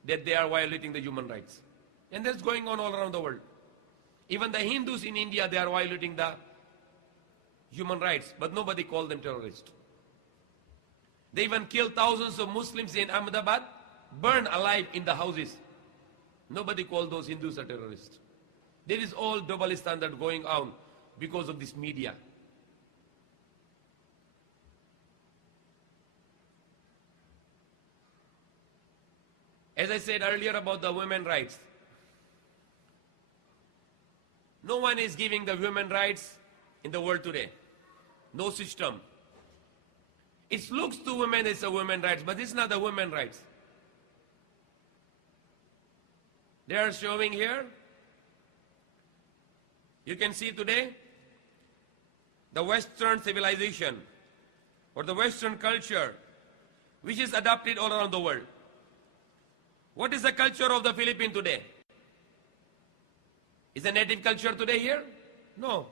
that they are violating the human rights. And that's going on all around the world. Even the Hindus in India, they are violating the human rights, but nobody called them terrorists. They even killed thousands of Muslims in Ahmedabad, burned alive in the houses. Nobody called those Hindus a terrorists. There is all double standard going on because of this media. As I said earlier about the women's rights, no one is giving the women's rights in the world today. No system. It looks to women as a women's rights, but it's not a women's rights. They are showing here. You can see today the Western civilization or the Western culture which is adopted all around the world. What is the culture of the Philippines today? Is a native culture today here? No.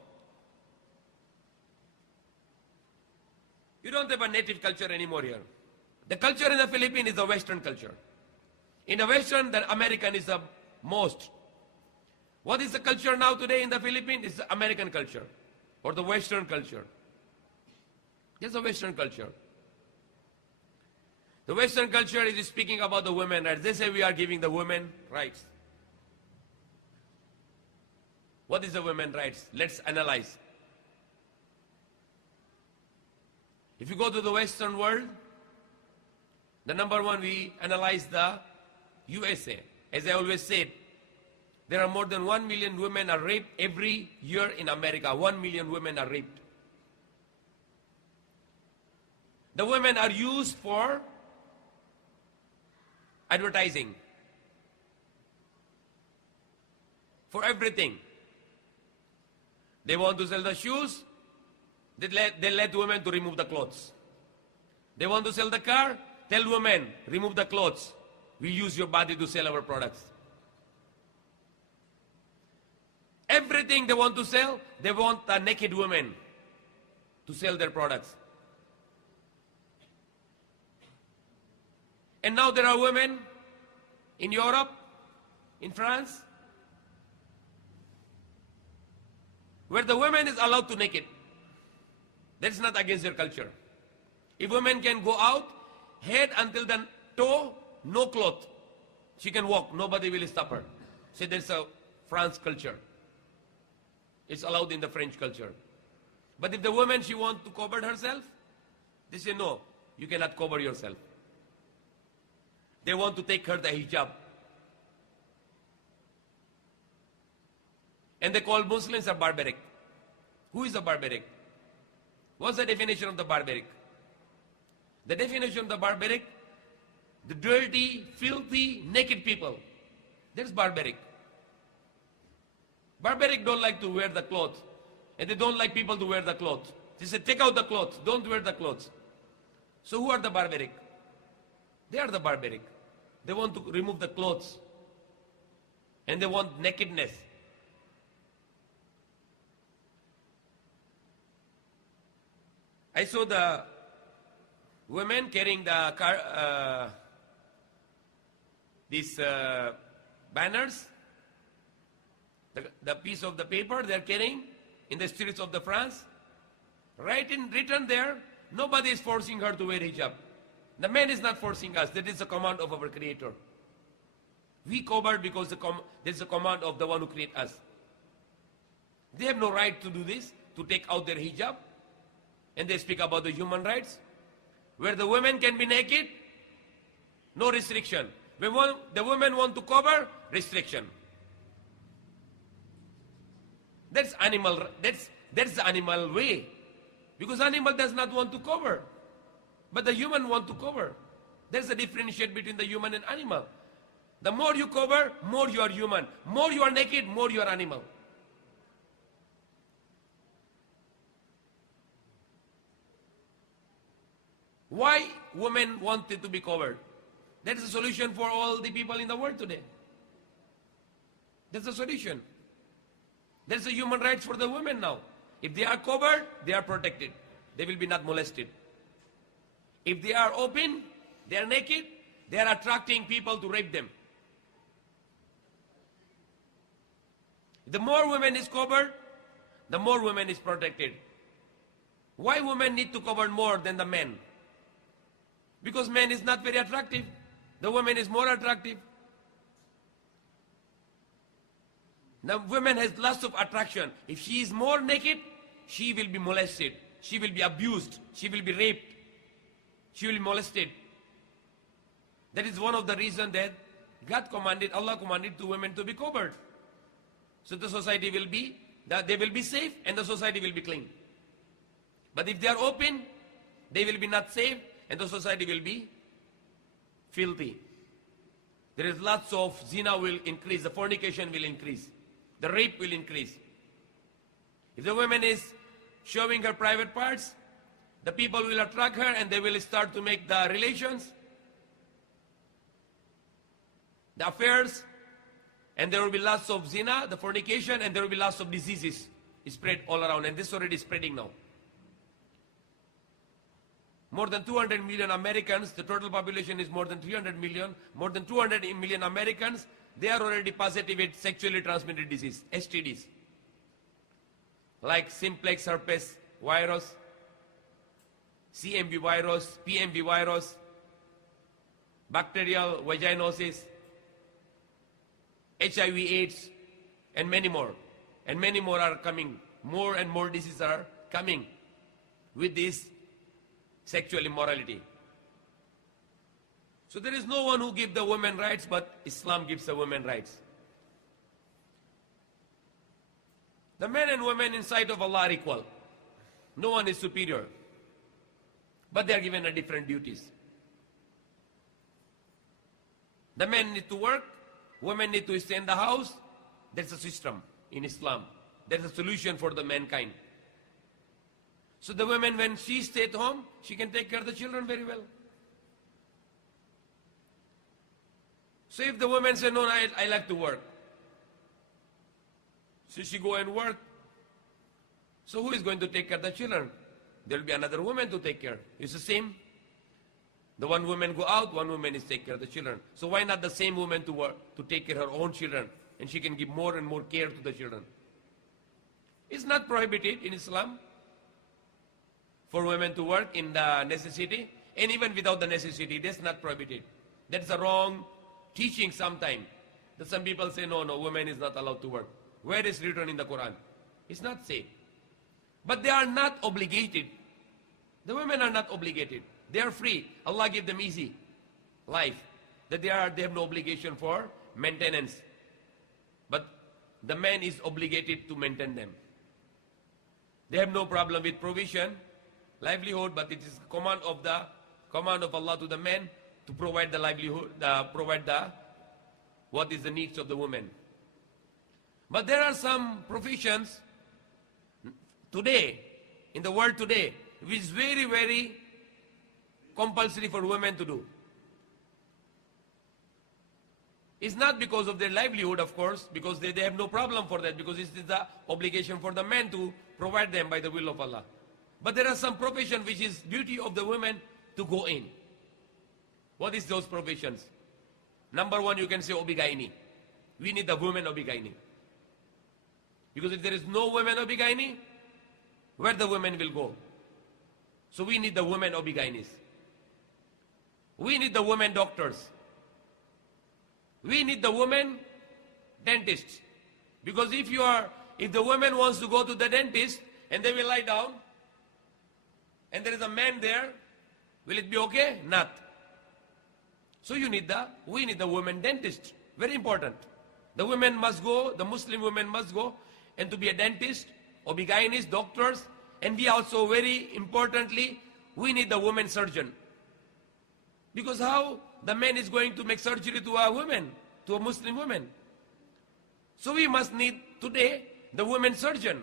You don't have a native culture anymore here. The culture in the Philippines is the Western culture. In the Western, the American is the most. What is the culture now today in the Philippines? It's the American culture or the Western culture. It's the Western culture. The Western culture is speaking about the women's rights. They say we are giving the women rights. What is the women's rights? Let's analyze. If you go to the Western world, the number one, we analyze the USA. As I always said, there are more than 1 million women are raped every year in America. 1 million women are raped. The women are used for advertising, for everything. They want to sell the shoes, They let women to remove the clothes. They want to sell the car, tell women, remove the clothes. We use your body to sell our products. Everything they want to sell, they want a naked woman to sell their products. And now there are women in Europe, in France, where the woman is allowed to naked. That's not against their culture. If women can go out, head until the toe, no cloth. She can walk, nobody will stop her. See, there's a France culture. It's allowed in the French culture. But if the woman, she wants to cover herself, they say, no, you cannot cover yourself. They want to take her the hijab. And they call Muslims a barbaric. Who is a barbaric? What's the definition of the barbaric? The definition of the barbaric, the dirty, filthy, naked people. That's barbaric. Barbaric don't like to wear the clothes. And they don't like people to wear the clothes. They say, take out the clothes, don't wear the clothes. So who are the barbaric? They are the barbaric. They want to remove the clothes. And they want nakedness. I saw the women carrying the car, these banners, the piece of the paper they're carrying in the streets of the France. Written there, nobody is forcing her to wear hijab. The man is not forcing us. That is the command of our Creator. We cover because there's a command of the one who created us. They have no right to do this, to take out their hijab. And they speak about the human rights. Where the women can be naked, no restriction. When the women want to cover, restriction. That's animal. That's the animal way. Because animal does not want to cover. But the human want to cover. There's a differentiate between the human and animal. The more you cover, more you are human. More you are naked, more you are animal. Why women wanted to be covered? That is a solution for all the people in the world today. That's a solution. There's a human rights for the women now. If they are covered, they are protected. They will be not molested. If they are open, they are naked, they are attracting people to rape them. The more women is covered, the more women is protected. Why women need to cover more than the men? Because men is not very attractive. The woman is more attractive. The woman has lots of attraction. If she is more naked, she will be molested. She will be abused. She will be raped. She will be molested. That is one of the reasons that Allah commanded to women to be covered. So the society will be, they will be safe and the society will be clean. But if they are open, they will be not safe and the society will be filthy. There is lots of zina will increase, the fornication will increase, the rape will increase. If the woman is showing her private parts, the people will attract her and they will start to make the relations, the affairs, and there will be lots of zina, the fornication, and there will be lots of diseases spread all around, and this already is spreading now. More than 200 million Americans, the total population is more than 300 million, more than 200 million Americans, they are already positive with sexually transmitted disease, STDs. Like simplex herpes virus, CMV virus, PMV virus, bacterial vaginosis, HIV AIDS, and many more. And many more are coming. More and more diseases are coming with this sexual immorality. So there is no one who gives the women rights, but Islam gives the women rights. The men and women in sight of Allah are equal. No one is superior. But they are given a different duties. The men need to work, women need to stay in the house. That's a system in Islam. There's a solution for the mankind. So the woman, when she stays at home, she can take care of the children very well. So if the woman says, no, I like to work. So she go and work. So who is going to take care of the children? There will be another woman to take care. It's the same. The one woman go out, one woman is take care of the children. So why not the same woman to work, to take care of her own children, and she can give more and more care to the children? It's not prohibited in Islam for women to work in the necessity, and even without the necessity, that's not prohibited. That's a wrong teaching sometimes. That some people say, no, woman is not allowed to work. Where is written in the Quran? It's not said. But they are not obligated. The women are not obligated. They are free. Allah gave them easy life. That they have no obligation for maintenance. But the man is obligated to maintain them. They have no problem with provision, livelihood, but it is command of Allah to the men to provide the livelihood, what is the needs of the woman. But there are some professions today, in the world today, which is very, very compulsory for women to do. It's not because of their livelihood, of course, because they have no problem for that, because it is the obligation for the men to provide them by the will of Allah. But there are some professions which is duty of the women to go in. What is those professions? Number one, you can say obigaini. We need the women obigaini. Because if there is no women obigaini, where the women will go? So we need the women obigainis. We need the women doctors. We need the women dentists. Because if the woman wants to go to the dentist and they will lie down and there is a man there, will it be okay? Not. So we need the women dentist. Very important. The women must go, the Muslim women must go, and to be a dentist, obigainis, doctors, and we also, very importantly, we need the woman surgeon. Because how the man is going to make surgery to a woman, to a Muslim woman? So we must need today the woman surgeon.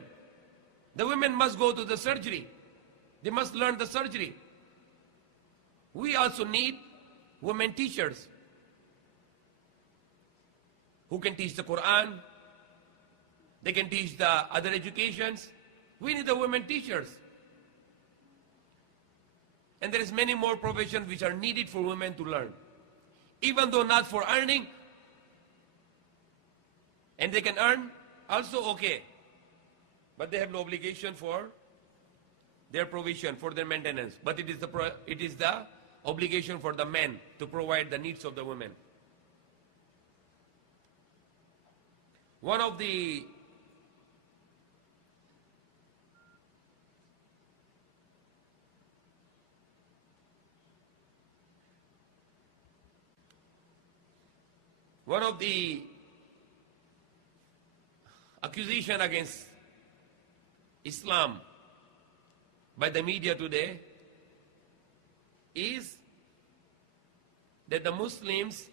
The women must go to the surgery. They must learn the surgery. We also need women teachers who can teach the Quran. They can teach the other educations. We need the women teachers. And there is many more professions which are needed for women to learn. Even though not for earning, and they can earn, also okay. But they have no obligation for their provision, for their maintenance. But it is the obligation for the men to provide the needs of the women. One of the accusation against Islam by the media today is that the Muslims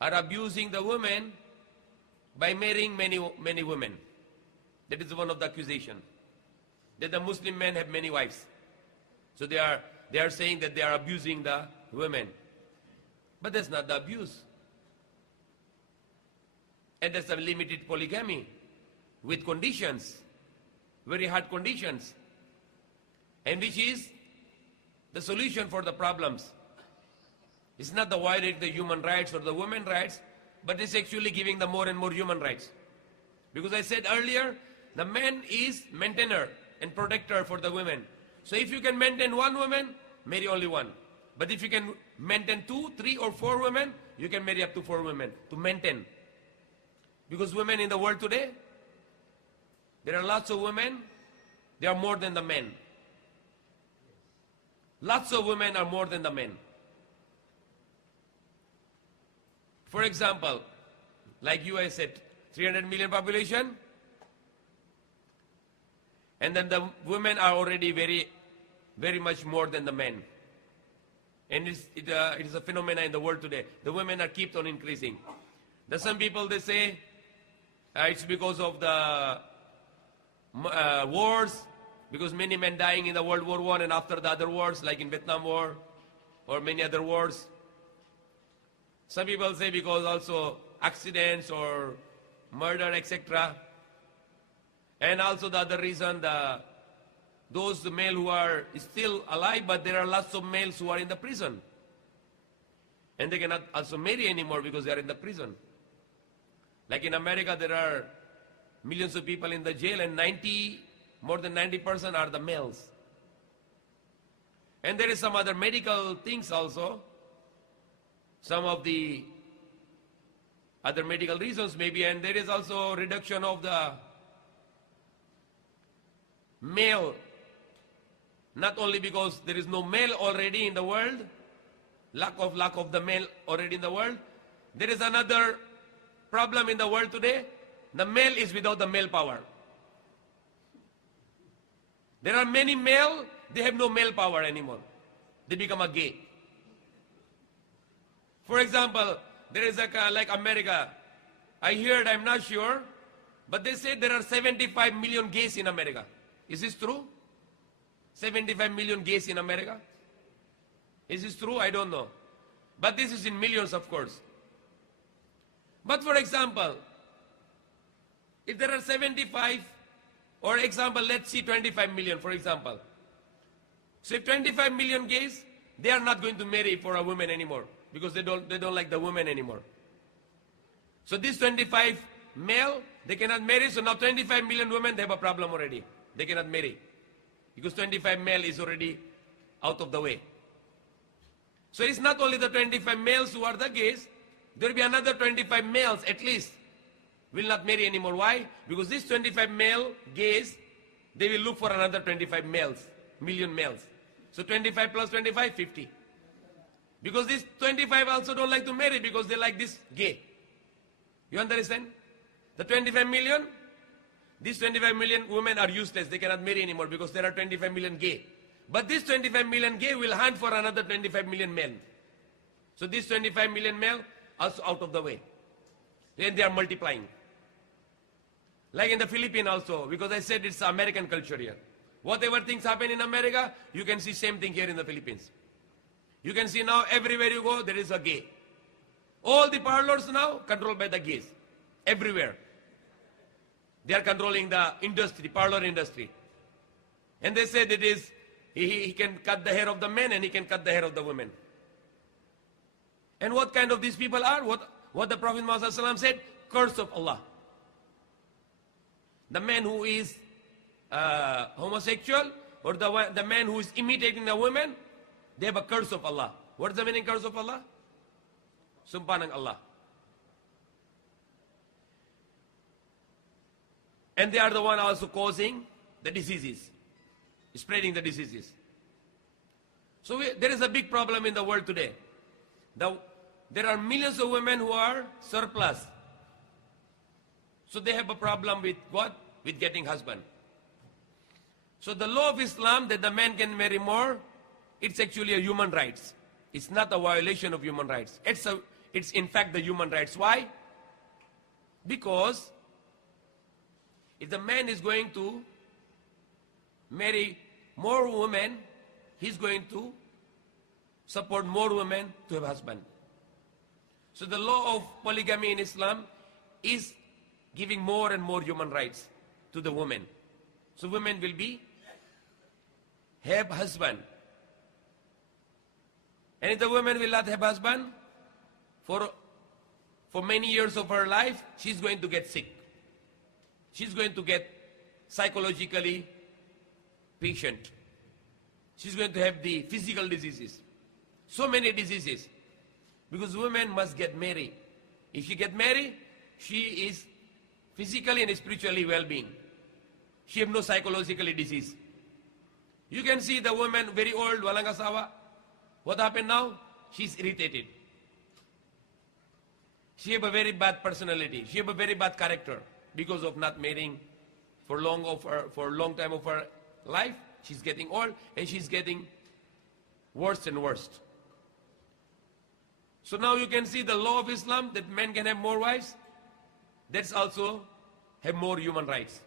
are abusing the women by marrying many women. That is one of the accusations. That the Muslim men have many wives. So they are saying that they are abusing the women. But that's not the abuse. And that's a limited polygamy with conditions, very hard conditions, and which is the solution for the problems. It's not the violating the human rights or the women rights, but it's actually giving them more and more human rights. Because I said earlier, the man is maintainer and protector for the women. So if you can maintain one woman, marry only one. But if you can maintain 2, 3, or 4 women, you can marry up to 4 women to maintain. Because women in the world today, there are lots of women, they are more than the men. Lots of women are more than the men. For example, like US said, 300 million population, and then the women are already very, very much more than the men. And it is a phenomenon in the world today. The women are kept on increasing. There's some people, they say, it's because of the wars, because many men dying in the World War I and after the other wars, like in Vietnam War or many other wars. Some people say because also accidents or murder, etc. And also the other reason, those male who are still alive, but there are lots of males who are in the prison. And they cannot also marry anymore because they are in the prison. Like in America, there are millions of people in the jail, and more than 90% are the males. And there is some other medical things also. Some of the other medical reasons maybe, and there is also reduction of the male, not only because there is no male already in the world, lack of the male already in the world. There is another problem in the world today. The male is without the male power. There are many male, they have no male power anymore. They become a gay. For example, there is like America. I heard, I'm not sure, but they say there are 75 million gays in America. Is this true? 75 million gays in America? Is this true? I don't know. But this is in millions, of course. But for example, if there are 75, or example, let's see 25 million, for example. So if 25 million gays, they are not going to marry for a woman anymore because they don't like the woman anymore. So this 25 male, they cannot marry. So now 25 million women, they have a problem already. They cannot marry because 25 male is already out of the way. So it's not only the 25 males who are the gays, there will be another 25 males at least will not marry anymore. Why? Because these 25 male gays, they will look for another 25 million males. So 25 plus 25, 50. Because these 25 also don't like to marry because they like this gay. You understand? The 25 million, these 25 million women are useless. They cannot marry anymore because there are 25 million gay. But this 25 million gay will hunt for another 25 million men. So these 25 million male also out of the way. Then they are multiplying. Like in the Philippines also, because I said it's American culture here. Whatever things happen in America, you can see same thing here in the Philippines. You can see now everywhere you go, there is a gay. All the parlors now controlled by the gays. Everywhere. They are controlling the industry, parlor industry. And they say that he can cut the hair of the men and he can cut the hair of the women. And what kind of these people are? What the Prophet Muhammad said? Curse of Allah. The man who is homosexual or the man who is imitating the women, they have a curse of Allah. What is the meaning curse of Allah? Sumpah ng Allah. And they are the one also causing the diseases, spreading the diseases. So there is a big problem in the world today. There are millions of women who are surplus. So they have a problem with what? With getting husband. So the law of Islam that the man can marry more, it's actually a human rights. It's not a violation of human rights. It's in fact the human rights. Why? Because if the man is going to marry more women, he's going to support more women to have husband. So the law of polygamy in Islam is giving more and more human rights to the women. So women will have husband. And if the woman will not have husband, for many years of her life, she's going to get sick. She's going to get psychologically patient. She's going to have the physical diseases. So many diseases. Because women must get married. If she get married, she is physically and spiritually well-being. She have no psychological disease. You can see the woman very old, walang asawa. What happened now? She's irritated. She have a very bad personality. She have a very bad character because of not marrying for long time of her life. She's getting old and she's getting worse and worse. So now you can see the law of Islam that men can have more wives. That's also have more human rights.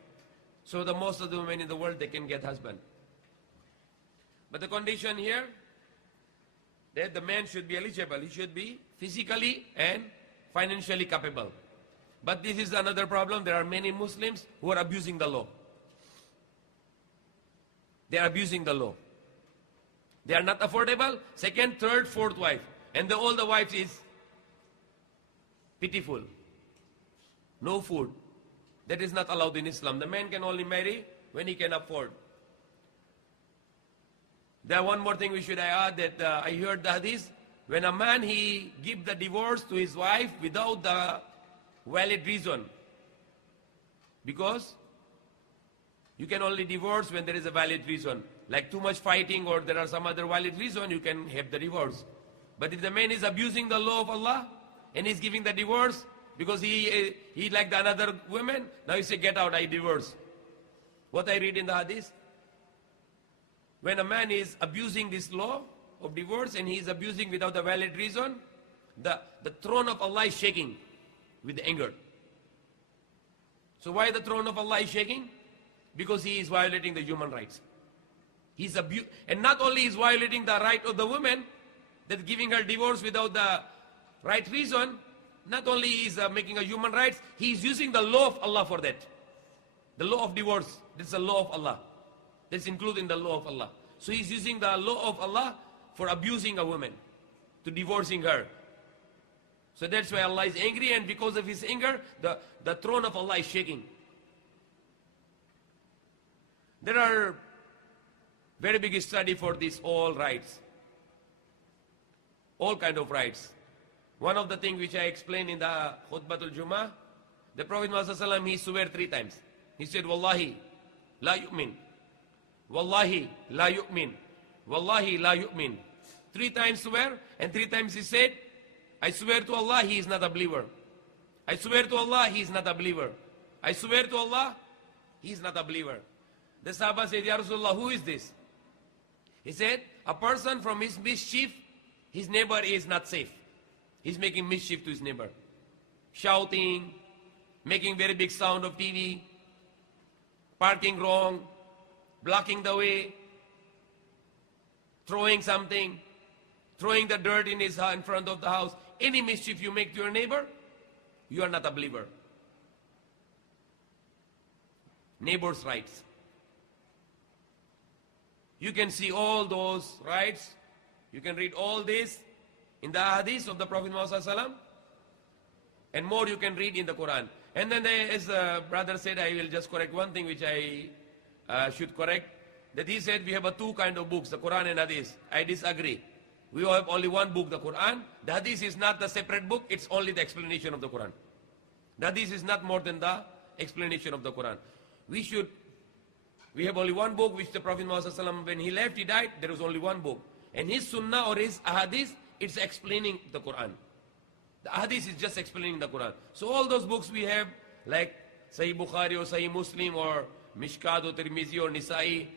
So the most of the women in the world, they can get husband. But the condition here, that the man should be eligible. He should be physically and financially capable. But this is another problem. There are many Muslims who are abusing the law. They are abusing the law. They are not affordable. Second, third, fourth wife. And all the wives is pitiful. No food. That is not allowed in Islam. The man can only marry when he can afford. There one more thing we should add, that I heard the hadith. When a man, he give the divorce to his wife without the valid reason. Because you can only divorce when there is a valid reason. Like too much fighting or there are some other valid reason, you can have the divorce. But if the man is abusing the law of Allah and is giving the divorce because he like the another woman, now you say, get out, I divorce. What I read in the hadith, when a man is abusing this law of divorce and he is abusing without a valid reason, the throne of Allah is shaking with anger. So why the throne of Allah is shaking? Because he is violating the human rights. He's and not only is violating the right of the woman, that giving her divorce without the right reason, not only is making a human rights, he is using the law of Allah for that. The law of divorce, this is the law of Allah. That's included in the law of Allah. So he's using the law of Allah for abusing a woman, to divorcing her. So that's why Allah is angry, and because of his anger, the throne of Allah is shaking. There are very big study for this all rights. All kind of rights. One of the things which I explained in the Khutbatul Jummah, the Prophet Muhammad, he swear 3 times. He said, Wallahi, la yu'min. Wallahi, la yu'min. Wallahi, la yu'min. 3 times swear, and 3 times he said, I swear to Allah, he is not a believer. I swear to Allah, he is not a believer. I swear to Allah, he is not a believer. The Sahaba said, Ya Rasulullah, who is this? He said, a person from his mischief, his neighbor is not safe. He's making mischief to his neighbor. Shouting, making very big sound of TV, parking wrong, blocking the way, throwing something, throwing the dirt in front of the house. Any mischief you make to your neighbor, you are not a believer. Neighbor's rights. You can see all those rights. You can read all this in the hadith of the Prophet Muhammad, and more you can read in the Quran. And then as the brother said, I will just correct one thing which I should correct. That he said we have 2 kind of books, the Quran and hadith. I disagree. We have only one book, the Quran. The hadith is not the separate book, it's only the explanation of the Quran. The hadith is not more than the explanation of the Quran. We have only one book, which the Prophet Muhammad, when he left, he died, there was only one book. And his sunnah or his ahadith, it's explaining the Quran. The ahadith is just explaining the Quran. So all those books we have, like Sahih Bukhari or Sahih Muslim or Mishkat or Tirmizi or Nisa'i,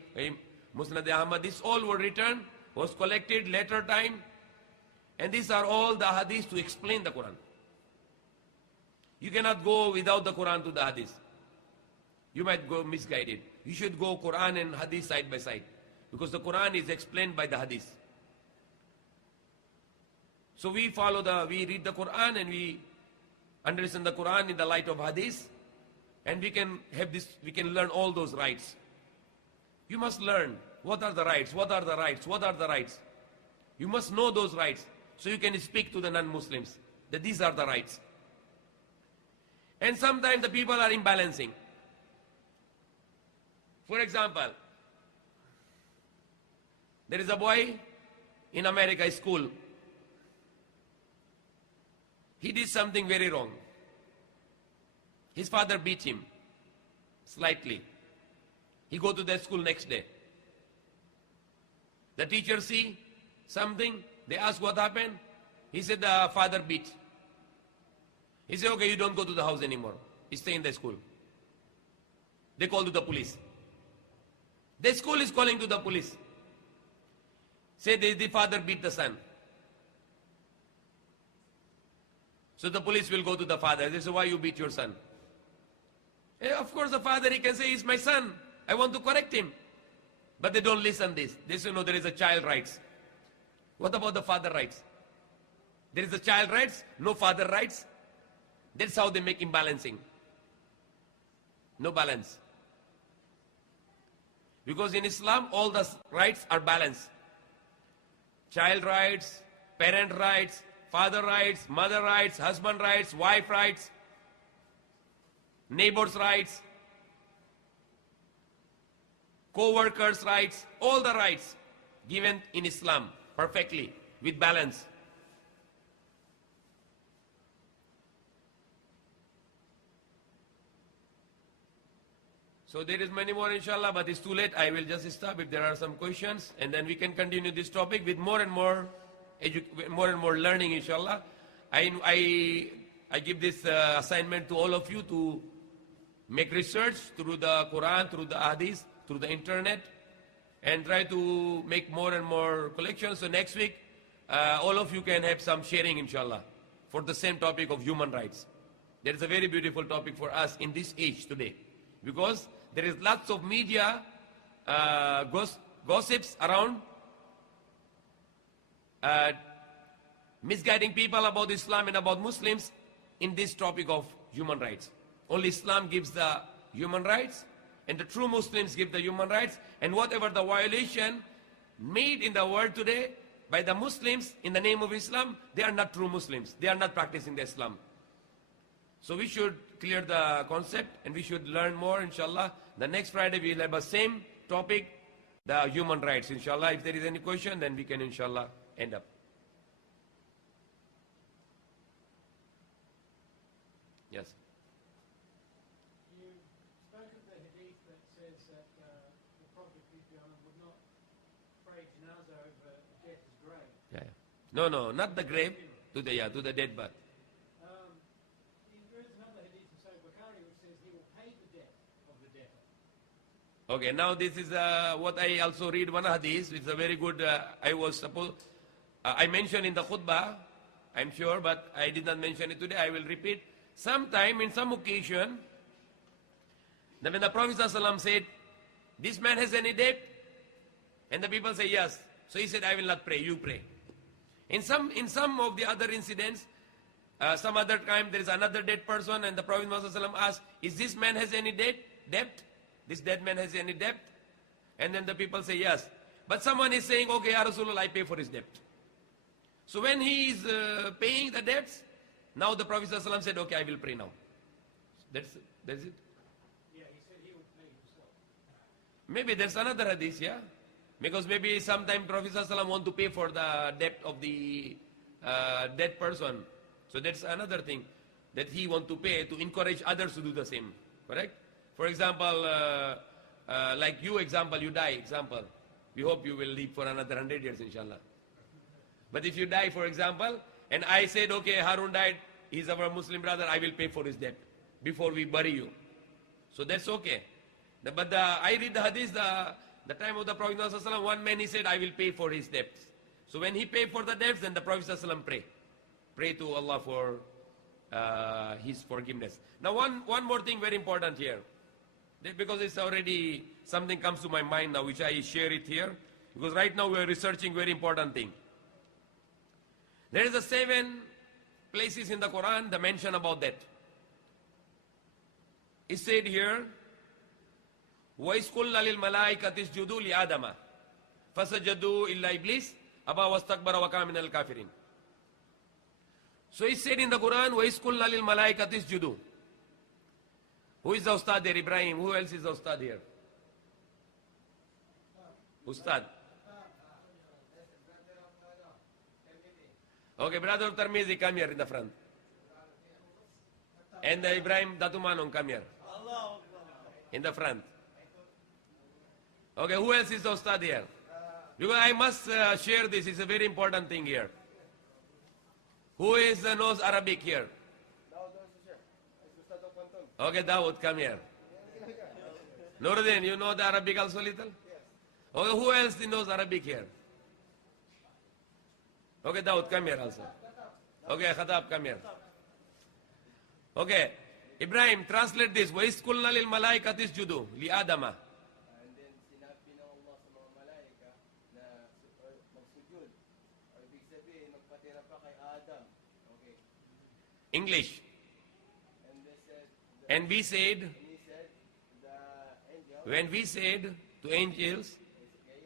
Musnad Ahmad, this all were written, was collected later time. And these are all the ahadith to explain the Quran. You cannot go without the Quran to the hadith. You might go misguided. You should go Quran and hadith side by side, because the Quran is explained by the hadith. So we read the Quran and we understand the Quran in the light of hadith, and we can learn all those rights. You must learn what are the rights, what are the rights, what are the rights. You must know those rights so you can speak to the non-Muslims that these are the rights. And sometimes the people are imbalancing. For example, there is a boy in America school. He did something very wrong. His father beat him slightly. He go to that school next day. The teacher see something. They ask what happened. He said the father beat. He said, okay, you don't go to the house anymore. You stay in the school. They call to the police. The school is calling to the police. Say the father beat the son. So the police will go to the father. They say, why you beat your son? Of course, the father, he can say, he's my son. I want to correct him. But they don't listen this. They say, no, there is a child rights. What about the father rights? There is a child rights, no father rights. That's how they make imbalancing. No balance. Because in Islam, all the rights are balanced. Child rights, parent rights, father rights, mother rights, husband rights, wife rights, neighbors' rights, co-workers' rights, all the rights given in Islam perfectly with balance. So there is many more inshallah, but it's too late. I will just stop if there are some questions, and then we can continue this topic with more and more learning inshallah. I give this assignment to all of you to make research through the Quran, through the Hadith, through the internet, and try to make more and more collections. So next week, all of you can have some sharing inshallah for the same topic of human rights. That is a very beautiful topic for us in this age today, because there is lots of media gossips around, misguiding people about Islam and about Muslims in this topic of human rights. Only Islam gives the human rights, and the true Muslims give the human rights, and whatever the violation made in the world today by the Muslims in the name of Islam, they are not true Muslims. They are not practicing the Islam. So we should clear the concept, and we should learn more inshallah. The next Friday we will have the same topic, the human rights inshallah. If there is any question, then we can inshallah end up. Yes. You spoke of the hadith that says that the Prophet peace be on him would not pray janazah over a death's grave. Yeah. No, not the grave, to the dead body. There is another hadith in Sahih Bukhari which says he will pay the debt of the debtor. Okay, now this is what I also read one hadith. It's a very good, I mentioned in the khutbah, I'm sure, but I did not mention it today. I will repeat. Sometime, in some occasion, then when the Prophet ﷺ said, this man has any debt? And the people say, yes. So he said, I will not pray, you pray. In some of the other incidents, some other time there is another dead person, and the Prophet ﷺ asked, is this man has any debt? This dead man has any debt? And then the people say, yes. But someone is saying, okay, Ya Rasulullah, I pay for his debt. So when he is paying the debts, now the Prophet ﷺ said, okay, I will pray now. That's it. Yeah, he said he would pay himself. Maybe there's another hadith, yeah? Because maybe sometime Prophet ﷺ want to pay for the debt of the dead person. So that's another thing that he want to pay to encourage others to do the same. Correct? For example, like you die, example. We hope you will live for another 100 years, inshallah. But if you die, for example, and I said, okay, Harun died, he's our Muslim brother, I will pay for his debt before we bury you. So that's okay. But I read the hadith, the time of the Prophet ﷺ, one man, he said, I will pay for his debts. So when he paid for the debts, then the Prophet ﷺ pray to Allah for his forgiveness. Now one more thing very important here, because it's already something comes to my mind now, which I share it here, because right now we are researching very important thing. There is 7 places in the Quran the mention about that. It said here, وَإِذْ قُلْنَا لِلْمَلَائِكَةِ اسْجُدُوا لِآدَمَ فَسَجَدُوا إِلَّا إِبْلِيسَ أَبَى وَاسْتَكْبَرَ وَكَانَ مِنَ الْكَافِرِينَ. So it said in the Quran, وَإِذْ قُلْنَا لِلْمَلَائِكَةِ اسْجُدُوا. Who is the Ustad there? Ibrahim. Who else is the Ustad here? Ustad. Okay, brother Tarmizi, come here in the front. And Ibrahim Datumanong, come here. In the front. Okay, who else is the Ustad here? Because I must share this, it's a very important thing here. Who knows Arabic here? Okay, Dawood, come here. Nuruddin, you know the Arabic also little? Okay, who else knows Arabic here? Okay, Dawood, come here also. Okay, Khatab, come here. Okay, Ibrahim, translate this. وَإِذْ قُلْنَا لِلْمَلَائِكَةِ اسْجُدُوا لِآدَمَ. And then sinabi ng Allah sa mga malaika na magsujud. Or ibig sabihin, nagpatira pa kay Adam. Okay. English. And they said, And we said, and he said, the angel, when we said to angels, okay,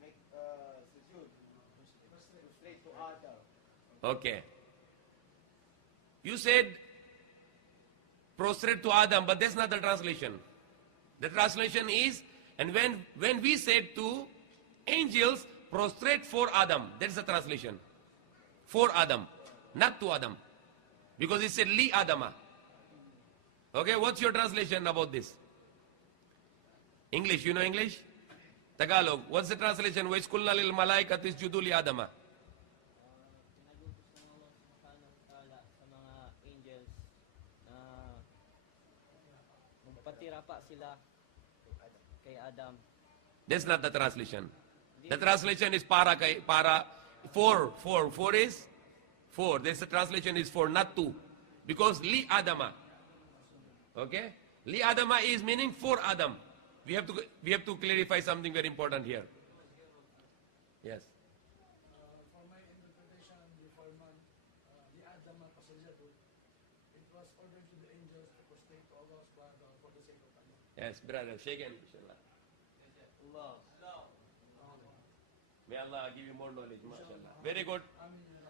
make sujud. Straight to Adam. okay. You said prostrate to Adam, but that's not the translation. The translation is, and when we said to angels, prostrate for Adam. That's the translation. For Adam, not to Adam. Because it said li Adama. Okay, what's your translation about this? English, you know English? Tagalog, what's the translation? وَإِذْ قُلْنَا لِلْمَلَائِكَةِ اسْجُدُوا لِآدَمَ. Pinagutos ng Allah subhanahu wa ta'ala sa mga angels na magpatira pa sila kay Adam. That's not the translation. The translation is para for is for. This the translation is for, not to. Because li Adama. Okay? Li Adama is meaning for Adam. We have to clarify something very important here. Yes. For my interpretation, before man, the Adam pasajado, it was ordered to the angels to prostrate to Allah subhanahu wa ta'ala for the sake of Allah. Yes, brother. Shake hands, inshallah. Allah. May Allah give you more knowledge, mashallah. Very good.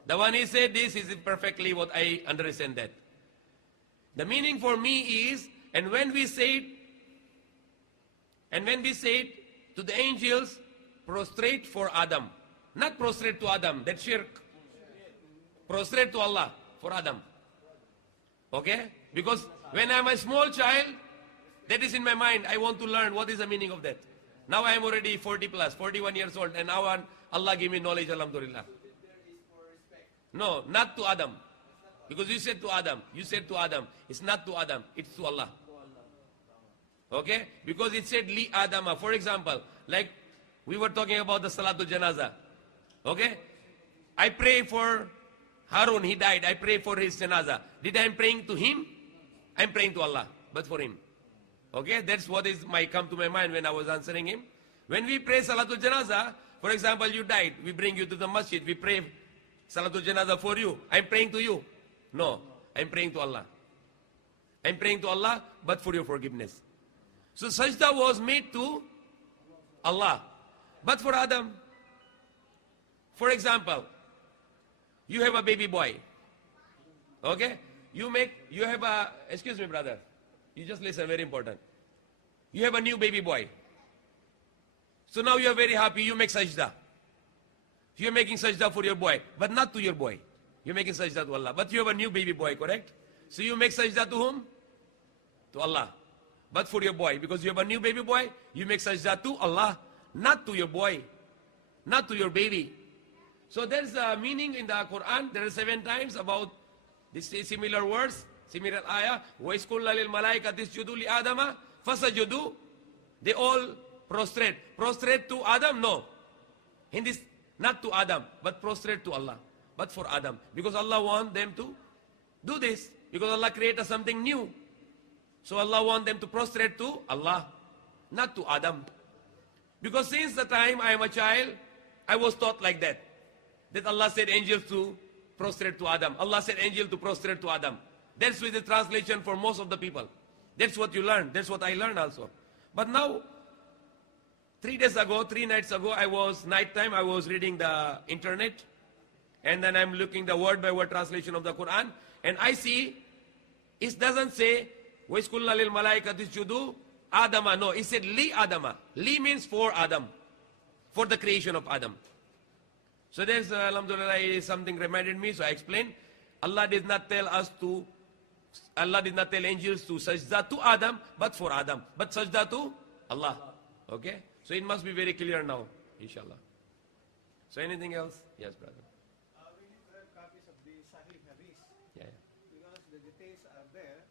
The one he said this is perfectly what I understand that. The meaning for me is, and when we said to the angels, prostrate for Adam. Not prostrate to Adam, that's shirk. Prostrate to Allah for Adam. Okay? Because when I'm a small child, that is in my mind. I want to learn what is the meaning of that. Now I am already 40 plus, 41 years old, and now Allah give me knowledge, alhamdulillah. No, not to Adam. Because you said to Adam. You said to Adam. It's not to Adam. It's to Allah. Okay? Because it said li Adama. For example, like we were talking about the Salatul Janaza. Okay? I pray for Harun. He died. I pray for his Janaza. Did I praying to him? I'm praying to Allah. But for him. Okay? That's what is come to my mind when I was answering him. When we pray Salatul Janaza, for example, you died. We bring you to the masjid. We pray Salatul Janaza for you. I'm praying to you. No, I'm praying to Allah. I'm praying to Allah, but for your forgiveness. So sajda was made to Allah, but for Adam. For example, you have a baby boy. Okay? Excuse me, brother. You just listen, very important. You have a new baby boy. So now you are very happy, you make sajda. You're making sajda for your boy, but not to your boy. You're making sajda to Allah. But you have a new baby boy, correct? So you make sajda to whom? To Allah. But for your boy, because you have a new baby boy, you make sajda to Allah, not to your boy, not to your baby. So there's a meaning in the Quran. There are 7 times about this similar words, similar ayah. وَإِذْ قُلْنَا لِلْمَلَائِكَةِ اسْجُدُوا لِآدَمَ فَسَجُدُوا. They all prostrate. Prostrate to Adam? No. In this, not to Adam, but prostrate to Allah. But for Adam. Because Allah wants them to do this. Because Allah created something new. So Allah wants them to prostrate to Allah, not to Adam. Because since the time I am a child, I was taught like that. That Allah said angels to prostrate to Adam. Allah said angel to prostrate to Adam. That's with the translation for most of the people. That's what you learn. That's what I learned also. But now, 3 nights ago, nighttime, I was reading the internet. And then I'm looking the word by word translation of the Quran. And I see, it doesn't say, وَإِذْ قُلْنَا لِلْمَلَائِكَةِ اسْجُدُوا Adama. No, it said li Adama. Li means for Adam. For the creation of Adam. So there's, alhamdulillah, something reminded me, so I explained. Allah did not tell angels to sajda to Adam, but for Adam. But sajda to Allah. Okay? So it must be very clear now, inshallah. So anything else? Yes, brother. We need to have copies of the Sahih Hadith Yeah. because the details are there,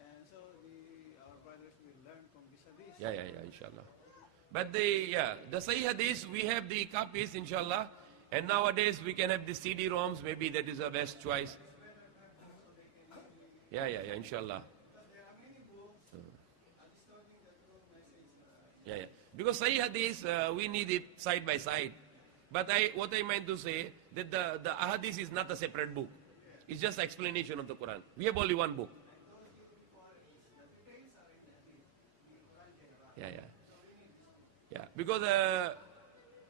and so our brothers will learn from this hadith. Yeah, inshallah. But the Sahih Hadith, we have the copies, inshallah. And nowadays we can have the CD-ROMs, maybe that is the best choice. Yeah, inshallah. Yeah. Because Sahih Hadith, we need it side by side. But what I meant to say, that the Ahadith is not a separate book. It's just explanation of the Quran. We have only one book. Yeah. Because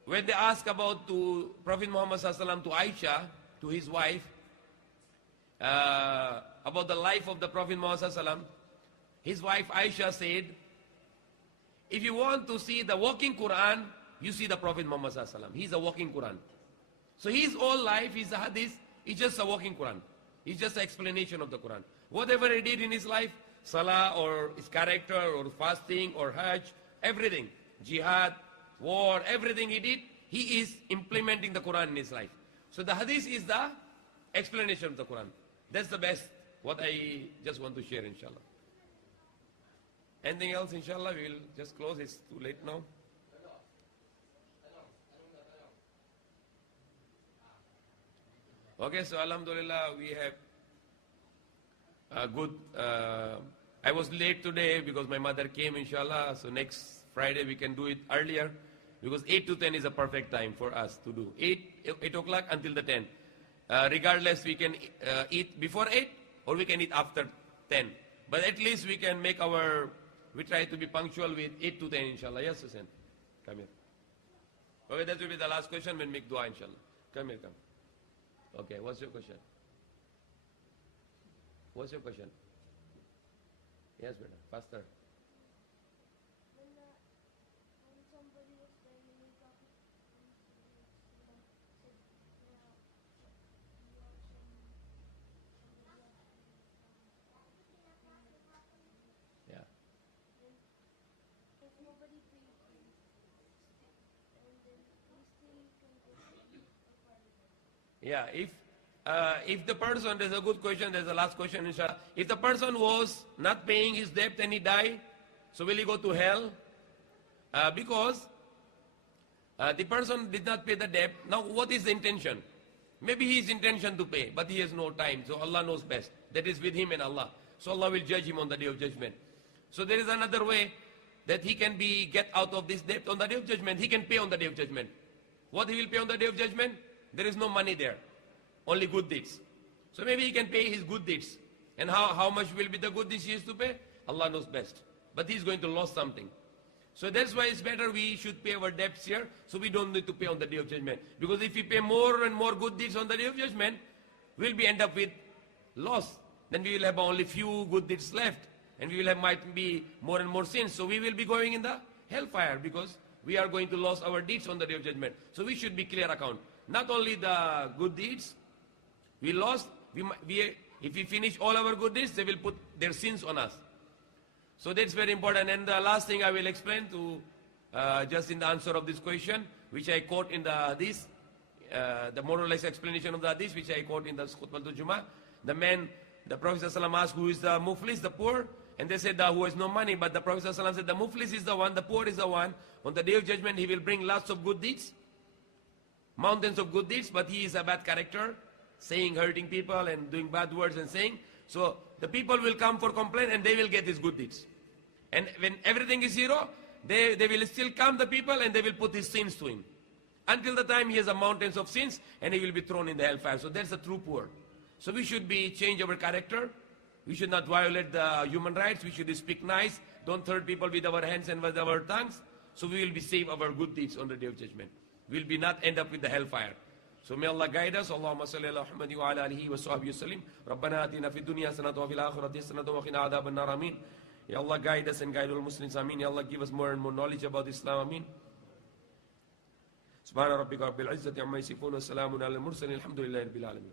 when they ask about to Prophet Muhammad Sallallahu Alaihi Wasallam, to Aisha, to his wife, about the life of the Prophet Muhammad Sallallahu Alaihi Wasallam, his wife Aisha said, if you want to see the walking Quran, you see the Prophet Muhammad Sallallahu Alaihi Wasallam. He's a walking Quran. So his whole life, his hadith, is just a walking Quran. It's just an explanation of the Quran. Whatever he did in his life, salah or his character or fasting or hajj, everything, jihad, war, everything he did, he is implementing the Quran in his life. So the hadith is the explanation of the Quran. That's the best, what I just want to share, inshallah. Anything else, inshallah? We will just close. It's too late now. Okay, so alhamdulillah, we have a good, I was late today because my mother came, inshallah. So next Friday we can do it earlier, because 8 to 10 is a perfect time for us to do. 8 o'clock until the 10. Regardless, we can eat before 8 or we can eat after 10. But at least we can make we try to be punctual with 8 to 10, inshallah. Yes, Hussein? Come here. Okay, that will be the last question. We'll make dua, inshallah. Come here, come. Okay, what's your question? What's your question? Yes, brother. Faster. When somebody was telling me Prophet said, Yeah. if nobody paid him, and then he still can get a fire. Yeah, if the person, there's a good question, there's a last question, inshallah. If the person was not paying his debt and he died, so will he go to hell? Because the person did not pay the debt. Now, what is the intention? Maybe his intention to pay, but he has no time. So Allah knows best. That is with him and Allah. So Allah will judge him on the day of judgment. So there is another way that he can get out of this debt on the day of judgment. He can pay on the day of judgment. What he will pay on the day of judgment? There is no money there. Only good deeds. So maybe he can pay his good deeds. And how much will be the good deeds he has to pay? Allah knows best. But he's going to lose something. So that's why it's better we should pay our debts here, so we don't need to pay on the day of judgment. Because if we pay more and more good deeds on the day of judgment, we'll end up with loss. Then we will have only few good deeds left. And we will might be more and more sins. So we will be going in the hellfire, because we are going to lose our deeds on the day of judgment. So we should be clear account. Not only the good deeds we lost, if we finish all our good deeds, they will put their sins on us. So that's very important. And the last thing I will explain to, just in the answer of this question, which I quote in the hadith, the more or less explanation of the hadith, which I quote in the Khutbatul Jummah. The Prophet ﷺ asked, who is the muflis, the poor? And they said, who has no money. But the Prophet ﷺ said, the muflis is the one, the poor is the one. On the day of judgment, he will bring lots of good deeds, mountains of good deeds, but he is a bad character, hurting people and doing bad words and saying. So the people will come for complaint and they will get his good deeds. And when everything is zero, they will still come, the people, and they will put his sins to him. Until the time he has a mountains of sins and he will be thrown in the hellfire. So that's the true poor. So we should change our character. We should not violate the human rights. We should speak nice. Don't hurt people with our hands and with our tongues. So we will be saved our good deeds on the day of judgment. We will not end up with the hellfire. So may Allah guide us. Allahumma salli ala Muhammad wa ala alihi wa sahbihi wa sallim. Rabbana atina fid dunya hasanatan wa fil akhirati hasanatan wa qina adhaban nar. Ameen. Ya Allah, guide us and guide all Muslims. Ameen. Ya Allah, give us more and more knowledge about Islam. Ameen. Subhana rabbika rabbil izzati amma yasifun wa salamun ala al mursalin. Alhamdulillahi rabbil alamin.